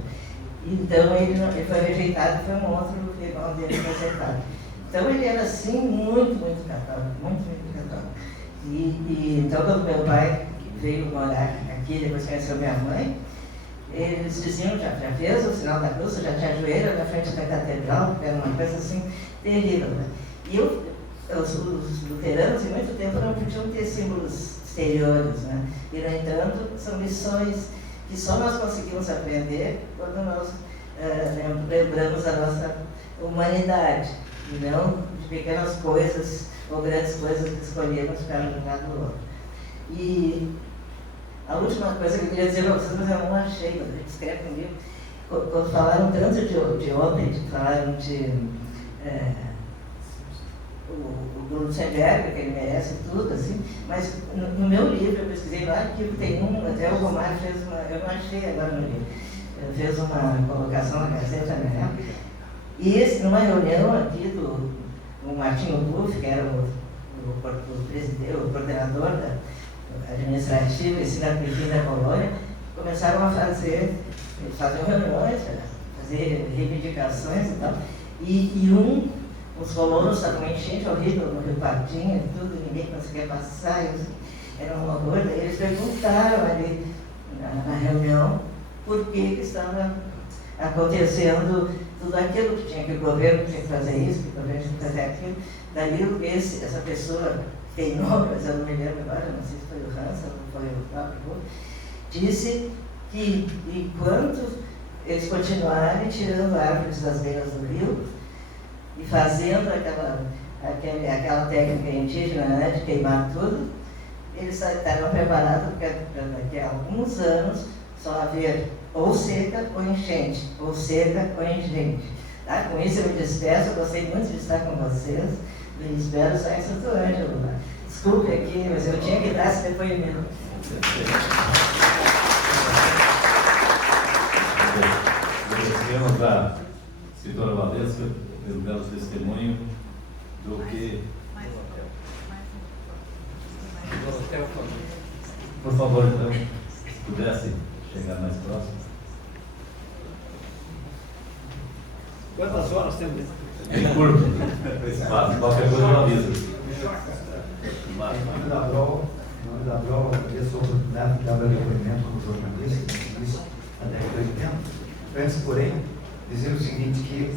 Então ele foi rejeitado, foi um outro irmão dele para ser padre. Então ele era assim, muito católico, muito católico. Então quando meu pai veio morar aqui, depois conheceu minha mãe, eles diziam, já fez o sinal da cruz, já tinha joelho na frente da catedral, que era uma coisa assim terrível, né? E os luteranos, em muito tempo, não podiam ter símbolos exteriores, né? E, no entanto, são lições que só nós conseguimos aprender quando nós lembramos a nossa humanidade, e não de pequenas coisas ou grandes coisas que escolhemos para um lado do outro. E a última coisa que eu queria dizer para vocês, mas eu não achei, mas a gente escreve comigo, quando falaram tanto de ontem, falaram de o Lutzenberger, que ele merece tudo, assim, mas no meu livro, eu pesquisei no arquivo, tem até o Romar fez eu não achei agora no livro, fez uma colocação na Gazeta, né? E numa reunião aqui do Martinho Buff, que era o coordenador administrativo e cidadania da colônia, começaram a fazer reuniões, fazer reivindicações e tal, e os colonos estavam uma enchente horrível no Rio Patinho e tudo, ninguém conseguia passar, era um horror. Daí eles perguntaram ali na reunião por que estava acontecendo tudo aquilo que tinha, que o governo tinha que fazer isso, que o governo tinha que fazer aquilo. Daí essa pessoa, tem nome, mas eu não me lembro agora, não sei se foi o Hansa ou foi o próprio, disse que enquanto eles continuarem tirando árvores das beiras do rio e fazendo aquela técnica indígena, né, de queimar tudo, eles estavam preparados para daqui a alguns anos só haver ou seca ou enchente, ou seca ou enchente. Tá? Com isso eu me despeço, eu gostei muito de estar com vocês, e espero só em Santo Ângelo. Né? Desculpe aqui, mas eu tinha que dar esse depoimento. Agradecemos a Citora Valesca pelo belo testemunho do que... Por favor, então, se pudesse chegar mais próximo. Quantas horas temos? Em curto. Qualquer coisa eu aviso. Em nome da Brol, agradeço a oportunidade de dar meu depoimento como jornalista, isso na década de 80. Antes, porém, dizer o seguinte, que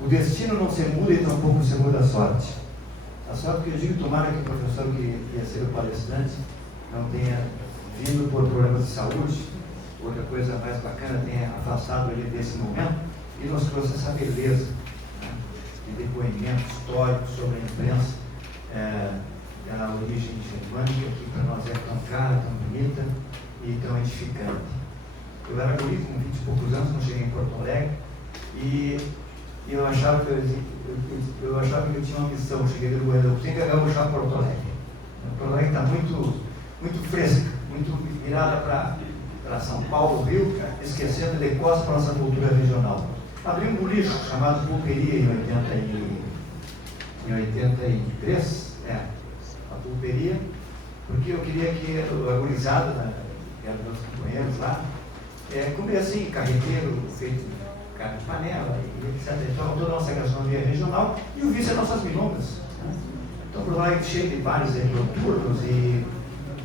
o destino não se muda e tampouco se muda a sorte. A sorte que eu digo, tomara que o professor que ia ser o palestrante não tenha vindo por problemas de saúde, outra coisa mais bacana, tenha afastado ele desse momento e nos trouxe essa beleza, né, de depoimento histórico sobre a imprensa, a origem germânica, que para nós é tão cara, tão bonita e tão edificante. Eu era guri com 20 e poucos anos, não cheguei em Porto Alegre, e eu achava que eu tinha uma missão. Eu cheguei do governo, eu tenho que agabuchar Porto Alegre. Porto Alegre está muito fresca, muito virada para São Paulo, Rio, esquecendo de costas para a nossa cultura regional. Abri um boliche chamado Pulperia em 83, a Pulperia, porque eu queria que a gurizada, que eram meus companheiros lá, comessem carreteiro feito de carne de panela, e etc. Então, toda a nossa gastronomia regional, e o vice é nossas milongas. Né? Então, por lá é cheio de bares noturnos e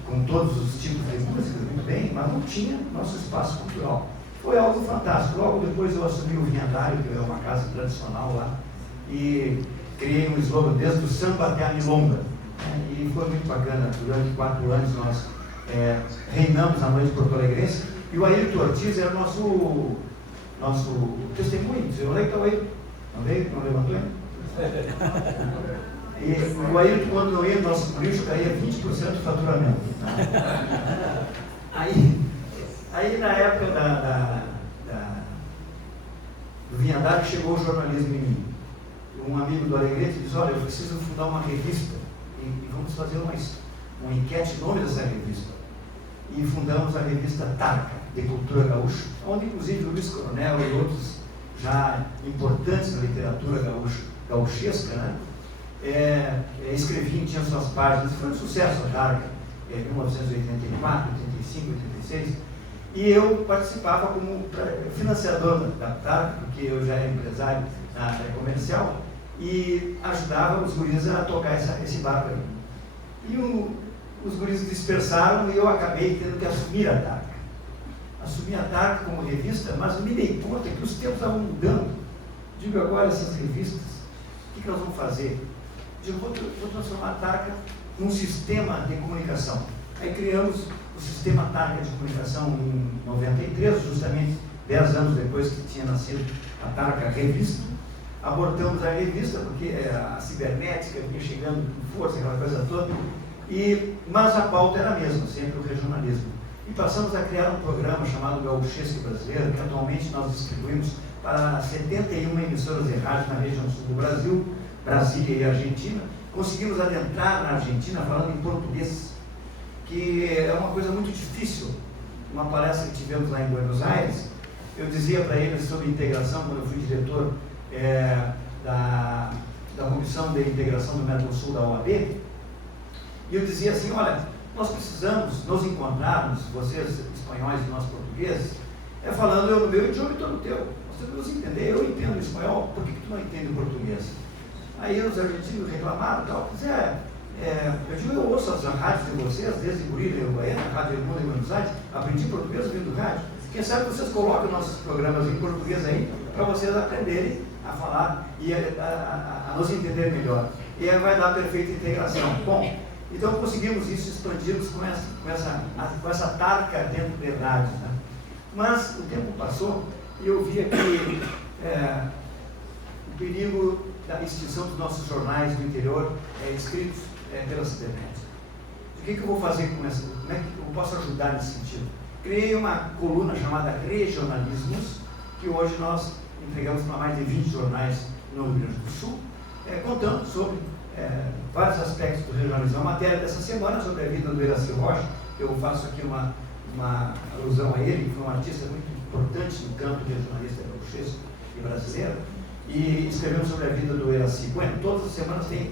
com todos os tipos de música, muito bem, mas não tinha nosso espaço cultural. Foi algo fantástico. Logo depois eu assumi o Vinhadário, que é uma casa tradicional lá, e criei um slogan desde o samba até a milonga. E foi muito bacana. Durante 4 anos nós reinamos a noite porto-alegrense, e o Ayrton Ortiz era nosso testemunho. Onde é que está o Ayrton? Não veio? Não levantou ainda? E o Ayrton, quando eu ia no nosso lixo, caía 20% do faturamento. Aí na época do Vinhadário, chegou o jornalismo em mim. Um amigo do Alegrete disse: olha, eu preciso fundar uma revista e vamos fazer uma enquete, nome dessa revista. E fundamos a revista Tarca, de Cultura Gaúcha, onde inclusive Luiz Coronel e outros já importantes na literatura gauchesca, né? Escreviam, tinham suas páginas. Foi um sucesso a Tarca, em 1984, 85, 86. E eu participava como financiador da Tarca, porque eu já era empresário na área comercial, e ajudava os guris a tocar esse barco aí. E os guris dispersaram e eu acabei tendo que assumir a Tarca. Assumi a Tarca como revista, mas me dei conta que os tempos estavam mudando. Digo, agora essas revistas, o que nós vamos fazer? Digo, vou transformar a Tarca num sistema de comunicação. Aí criamos o sistema Tarca de comunicação em 93, justamente 10 anos depois que tinha nascido a Tarca Revista. Abortamos a revista porque a cibernética vinha chegando com força, aquela coisa toda, mas a pauta era a mesma, sempre o regionalismo. E passamos a criar um programa chamado Gauchesque Brasileiro, que atualmente nós distribuímos para 71 emissoras de rádio na região sul do Brasil, Brasília e Argentina. Conseguimos adentrar na Argentina falando em português, que é uma coisa muito difícil. Uma palestra que tivemos lá em Buenos Aires, eu dizia para eles sobre integração, quando eu fui diretor da Comissão de Integração do Mercosul da OAB, e eu dizia assim: olha, nós precisamos nos encontrarmos, vocês espanhóis e nós portugueses, falando eu no meu idioma e tu no teu. Nós temos que nos entender. Eu entendo o espanhol, por que tu não entende o português? Aí os argentinos reclamaram, tal. Eu digo, eu ouço as rádios de vocês, desde Gurira, Uruguaiana, Rádio El Mundo em Buenos Aires, aprendi português ouvindo rádio. Quem sabe vocês colocam nossos programas em português aí, para vocês aprenderem a falar e a nos entender melhor. E aí vai dar perfeita integração. Bom, então conseguimos isso, expandimos com essa Tarca dentro de rádios. Né? Mas o tempo passou e eu vi aqui o perigo da extinção dos nossos jornais do interior escritos pela cibernética. O que eu vou fazer com essa? Como é que eu posso ajudar nesse sentido? Criei uma coluna chamada Regionalismos, que hoje nós entregamos para mais de 20 jornais no Rio Grande do Sul, contando sobre vários aspectos do regionalismo. A matéria dessa semana sobre a vida do Eraci Rocha, eu faço aqui uma alusão a ele, que foi um artista muito importante no campo regionalista gauchesco e brasileiro, e escrevemos sobre a vida do Eraci. Bueno, todas as semanas tem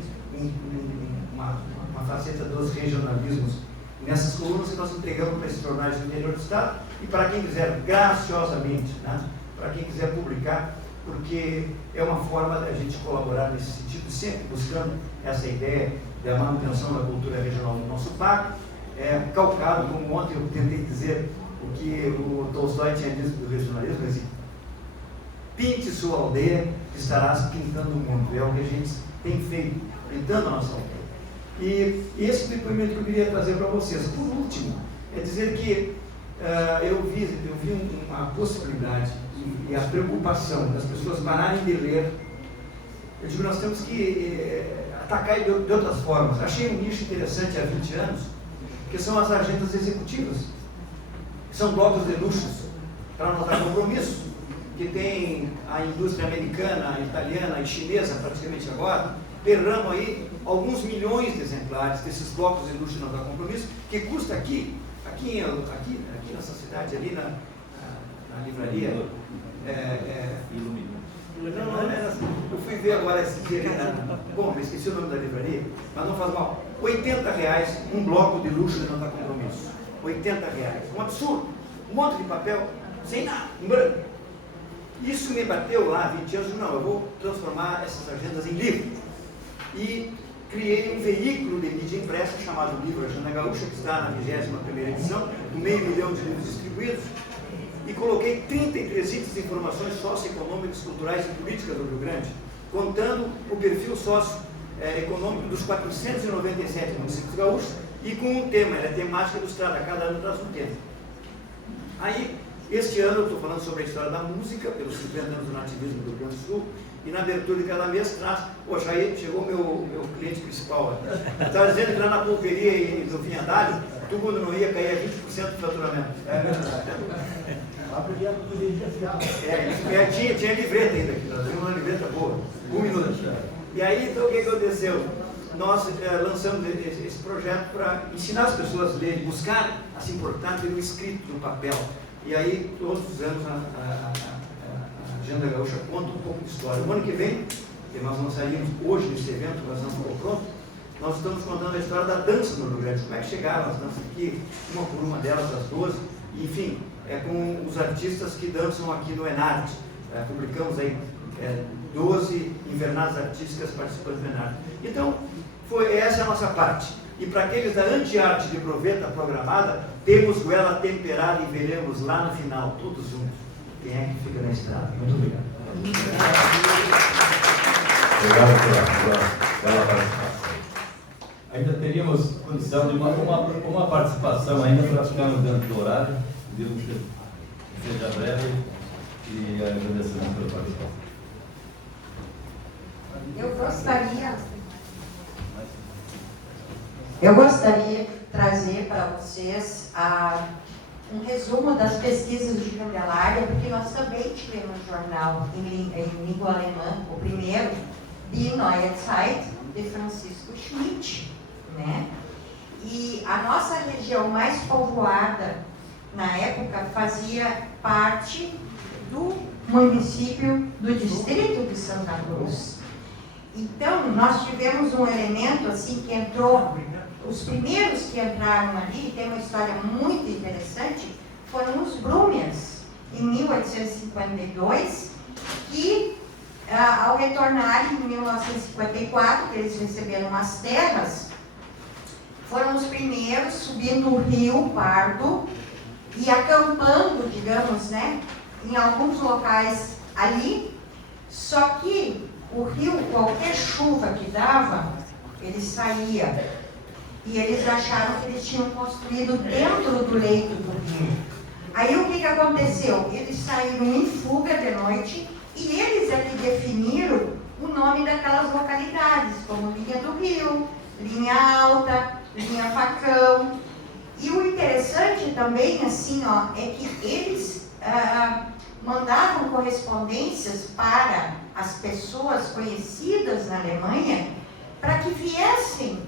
uma faceta dos regionalismos nessas colunas que nós entregamos para esses jornais do interior do estado e para quem quiser, graciosamente, né? Para quem quiser publicar, porque é uma forma da gente colaborar nesse sentido, sempre buscando essa ideia da manutenção da cultura regional do nosso parque, calcado, como ontem eu tentei dizer o que o Tolstói tinha dito do regionalismo, assim, pinte sua aldeia, estarás pintando o mundo. É o que a gente tem feito, pintando a nossa aldeia. E esse depoimento que eu queria trazer para vocês, por último, é dizer que eu vi uma possibilidade e a preocupação das pessoas pararem de ler. Eu digo, nós temos que atacar de outras formas. Achei um nicho interessante há 20 anos, que são as agendas executivas. São blocos de luxos, para não dar compromisso, que tem a indústria americana, italiana e chinesa praticamente agora, derramam aí alguns milhões de exemplares desses blocos de luxo não dá compromisso, que custa aqui nessa cidade, ali na livraria, eu fui ver agora esse dia ali bom, eu esqueci o nome da livraria, mas não faz mal. R$80 um bloco de luxo de não dar compromisso. R$80. Um absurdo. Um monte de papel, sem nada, em branco. Isso me bateu lá há 20 anos, não, eu vou transformar essas agendas em livro. E criei um veículo de mídia impressa chamado Livro Agenda Gaúcha, que está na 21ª edição, com 500 mil de livros distribuídos, e coloquei 33 itens de informações socioeconômicas, culturais e políticas do Rio Grande, contando o perfil socioeconômico dos 497 municípios gaúchos e com um tema, ela é temática do Estado, cada ano traz um tema. Aí, este ano eu estou falando sobre a história da música, pelos 50 anos do nativismo do Rio Grande do Sul, e na abertura de cada mês traz, poxa, aí chegou meu cliente principal, estava dizendo que lá na pulperia e no Vinhadalho, todo mundo não ia cair a 20% do faturamento. É verdade. Tinha livreta ainda aqui, nós tínhamos uma livreta boa, 1 minuto. E aí, então, o que aconteceu? Nós lançamos esse projeto para ensinar as pessoas a lerem, buscar a se importar pelo escrito, no papel. E aí, todos os anos, a Agenda Gaúcha conta um pouco de história. O ano que vem, que nós lançaríamos hoje nesse evento, mas não ficou pronto, nós estamos contando a história da dança no Rio Grande. Como é que chegaram as danças aqui, uma por uma delas, as 12, enfim, com os artistas que dançam aqui no Enarte. Publicamos aí 12 invernadas artísticas participantes do Enarte. Então, essa é a nossa parte. E para aqueles da anti-arte de proveta programada, temos goela temperada e veremos lá no final, todos juntos, quem é que fica na estrada. Muito obrigado. Obrigado pela participação. Ainda teríamos condição de uma participação ainda para ficarmos dentro do horário. Deus seja breve e agradecemos pela participação. Eu gostaria de trazer para vocês um resumo das pesquisas de Candelária, porque nós também tivemos um jornal em língua alemã, o primeiro, Die Neue Zeit, de Francisco Schmidt, né? E a nossa região mais povoada, na época, fazia parte do município do distrito de Santa Cruz. Então, nós tivemos um elemento assim que entrou, os primeiros que entraram ali, tem uma história muito interessante, foram os Brumers, em 1852, que ao retornarem em 1954, que eles receberam as terras, foram os primeiros subindo o rio Pardo e acampando, digamos, né, em alguns locais ali, só que o rio, qualquer chuva que dava, ele saía. E eles acharam que eles tinham construído dentro do leito do rio. Aí o que aconteceu? Eles saíram em fuga de noite e eles é que definiram o nome daquelas localidades, como Linha do Rio, Linha Alta, Linha Facão. E o interessante também, assim, ó, é que eles mandavam correspondências para as pessoas conhecidas na Alemanha para que viessem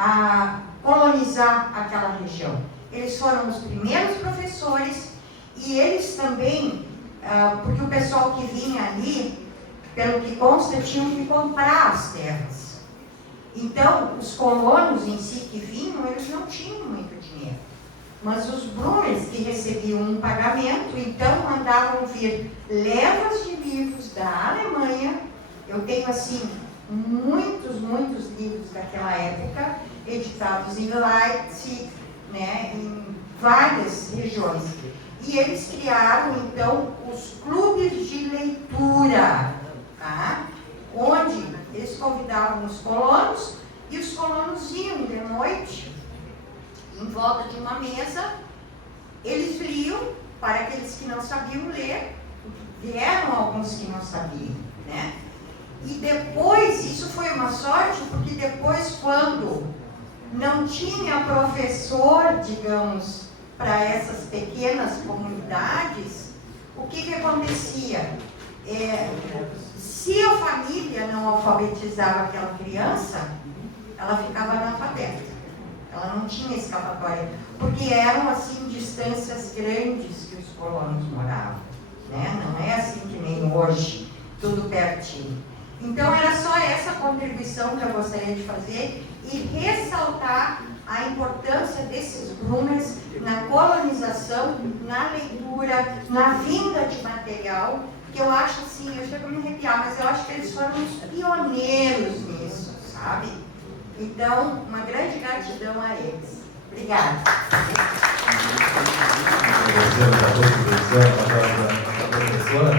a colonizar aquela região. Eles foram os primeiros professores e eles também, porque o pessoal que vinha ali, pelo que consta, tinham que comprar as terras. Então, os colonos em si que vinham, eles não tinham muito dinheiro. Mas os Brumers, que recebiam um pagamento, então mandavam vir levas de livros da Alemanha. Eu tenho, assim, muitos livros daquela época, editados em Leipzig, né, em várias regiões. E eles criaram, então, os clubes de leitura, tá? Onde eles convidavam os colonos, e os colonos iam de noite, em volta de uma mesa, eles liam para aqueles que não sabiam ler, vieram alguns que não sabiam, né? E depois, isso foi uma sorte, porque depois, quando não tinha professor, digamos, para essas pequenas comunidades, o que acontecia? Se a família não alfabetizava aquela criança, ela ficava analfabeta. Ela não tinha escapatória, porque eram, assim, distâncias grandes que os colonos moravam, né? Não é assim que nem hoje, tudo pertinho. Então, era só essa contribuição que eu gostaria de fazer e ressaltar a importância desses Brumers na colonização, na leitura, na vinda de material, que eu acho assim, eu chego a me arrepiar, mas eu acho que eles foram os pioneiros nisso, sabe? Então, uma grande gratidão a eles. Obrigada. Agradecemos a contribuição da professora.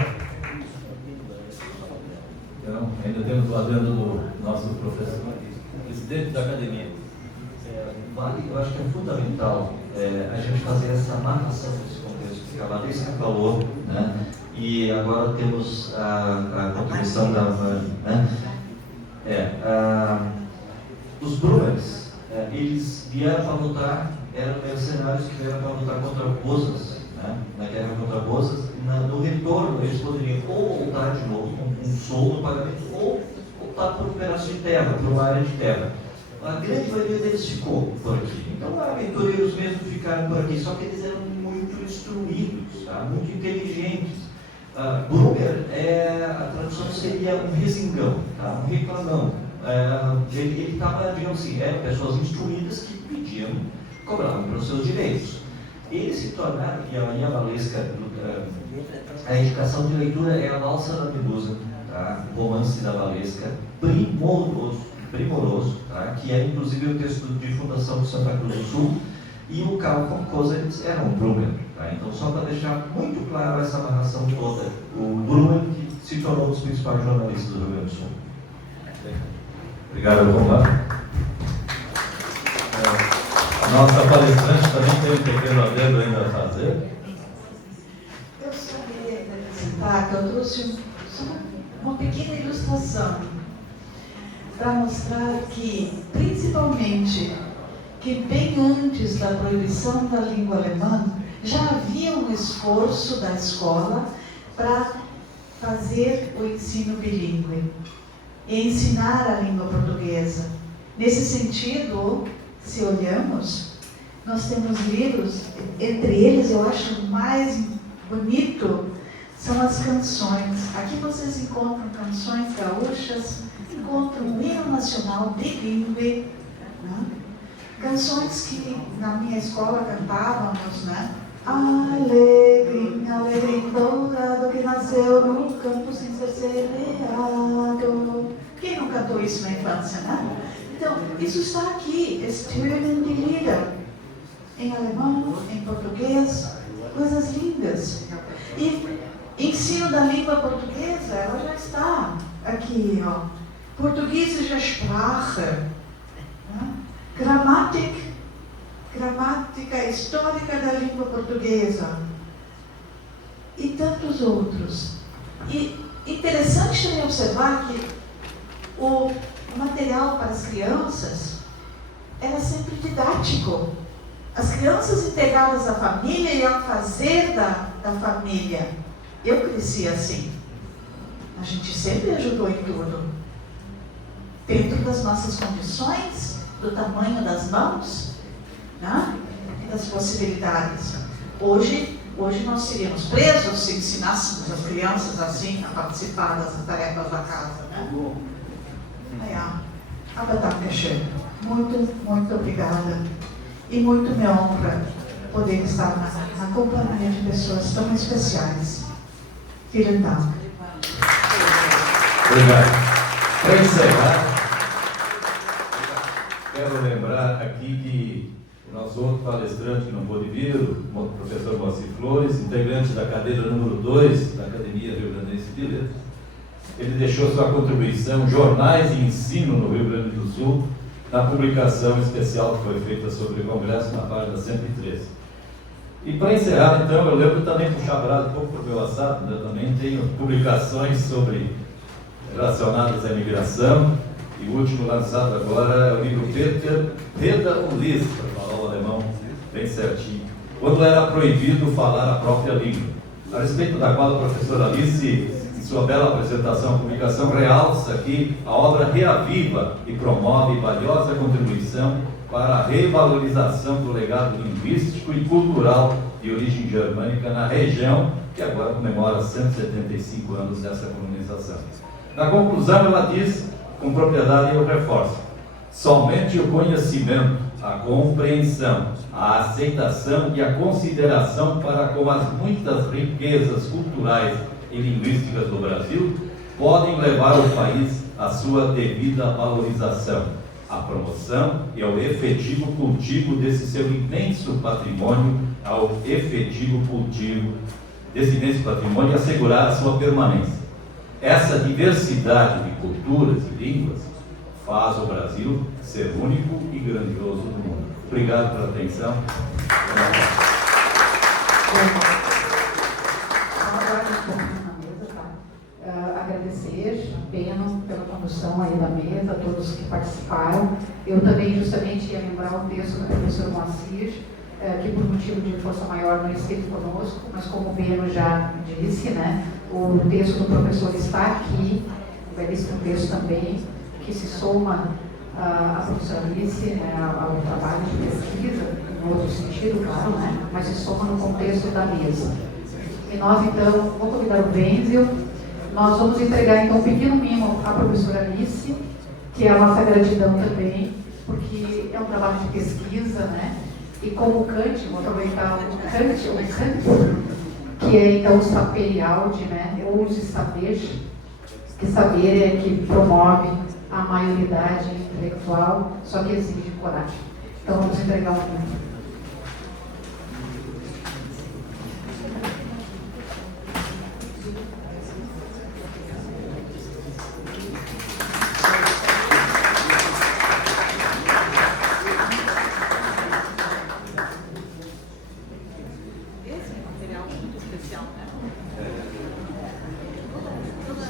Então, ainda temos o adendo do nosso professor, presidente da academia. Eu acho que é fundamental a gente fazer essa amarração desse contexto que a Larissa falou, né? E agora temos a contribuição da Vânia, né? Os Brumers, eles vieram para lutar, eram mercenários que vieram para lutar contra Bosas, né? Na guerra contra Bosas. No retorno, eles poderiam ou voltar de novo com um soldo no pagamento, ou voltar por um pedaço de terra, por uma área de terra. A grande maioria deles ficou por aqui. Então, aventureiros mesmo ficaram por aqui, só que eles eram muito instruídos, tá? Muito inteligentes. Brumer, a tradução seria um resingão, tá? Um reclamão. Ele estava, digamos assim, eram pessoas instruídas que pediam, cobravam pelos seus direitos. Eles se tornaram, e a Valesca, a indicação de leitura é a Valsa da Medusa, tá? O romance da Valesca, primoroso, tá? Que é inclusive o texto de fundação de Santa Cruz do Sul, e o Karl von Koselitz era um Brumer, tá? Então, só para deixar muito claro essa narração toda, o Brumer que se tornou um dos principais jornalistas do Rio Grande do Sul. Obrigado, Romano. A nossa palestrante também tem um pequeno adendo ainda a fazer. Eu só queria acrescentar que eu trouxe só uma pequena ilustração para mostrar que, principalmente, que bem antes da proibição da língua alemã, já havia um esforço da escola para fazer o ensino bilíngue e ensinar a língua portuguesa. Nesse sentido, se olhamos, nós temos livros, entre eles eu acho o mais bonito são as canções. Aqui vocês encontram canções gaúchas, encontram um hino nacional bilíngue, né? Canções que na minha escola cantávamos, né? Alegre, alegre dourado que nasceu no campo sem ser semeado. Quem não cantou isso na infância, né? Então, isso está aqui, Stöhnen die Lieder, em alemão, em português, coisas lindas. E ensino da língua portuguesa, ela já está aqui, ó. Portugiesische Sprache, né? Gramática histórica da língua portuguesa e tantos outros. E interessante também observar que o material para as crianças era sempre didático. As crianças integradas à família e ao fazer da família. Eu cresci assim. A gente sempre ajudou em tudo. Dentro das nossas condições, do tamanho das mãos, né? E das possibilidades. Hoje nós seríamos presos se ensinássemos as crianças assim a participar das tarefas da casa, né? Muito obrigada. E muito me honra poder estar na companhia de pessoas tão especiais. Vielen Dank. Obrigado. Para encerrar, quero lembrar aqui que o nosso outro palestrante que não pôde vir, o professor Moacir Flores, integrante da cadeira número 2 da Academia Rio Grandense de Letras, ele deixou sua contribuição Jornais e Ensino no Rio Grande do Sul, na publicação especial que foi feita sobre o Congresso, na página 113. E para encerrar, então, eu lembro também, puxar brado um pouco para o meu assado, eu também tenho publicações relacionadas à imigração, e o último lançado agora é o livro Reda Ulis, para falar o alemão bem certinho, quando era proibido falar a própria língua, a respeito da qual a professora Alice, em sua bela apresentação, publicação, realça aqui a obra reaviva e promove valiosa contribuição para a revalorização do legado linguístico e cultural de origem germânica na região, que agora comemora 175 anos dessa colonização. Na conclusão, ela diz, com propriedade eu reforço, somente o conhecimento, a compreensão, a aceitação e a consideração para com as muitas riquezas culturais e linguísticas do Brasil podem levar o país à sua devida valorização, à promoção e ao efetivo cultivo desse seu imenso patrimônio, ao efetivo cultivo desse imenso patrimônio e assegurar a sua permanência. Essa diversidade de culturas e línguas faz o Brasil ser único e grandioso no mundo. Obrigado pela atenção. Agradecer a Beno pela condução aí da mesa, a todos que participaram. Eu também justamente ia lembrar o texto do professor Moacir, que por motivo de força maior não esteve conosco, mas como o Beno já disse, né, o texto do professor está aqui, um belíssimo texto também, que se soma à professora Alice, né, ao trabalho de pesquisa, em outro sentido, claro, né, mas se soma no contexto da mesa. E nós, então, vou convidar o Wenzel, nós vamos entregar, então, um pequeno mimo à professora Alice, que é a nossa gratidão também, porque é um trabalho de pesquisa, né, e como o Kant, vou aproveitar o Kant, que é, então, o saper aude, né, ou use saber, que saber é que promove a maioridade intelectual, só que exige coragem. Então, vamos entregar um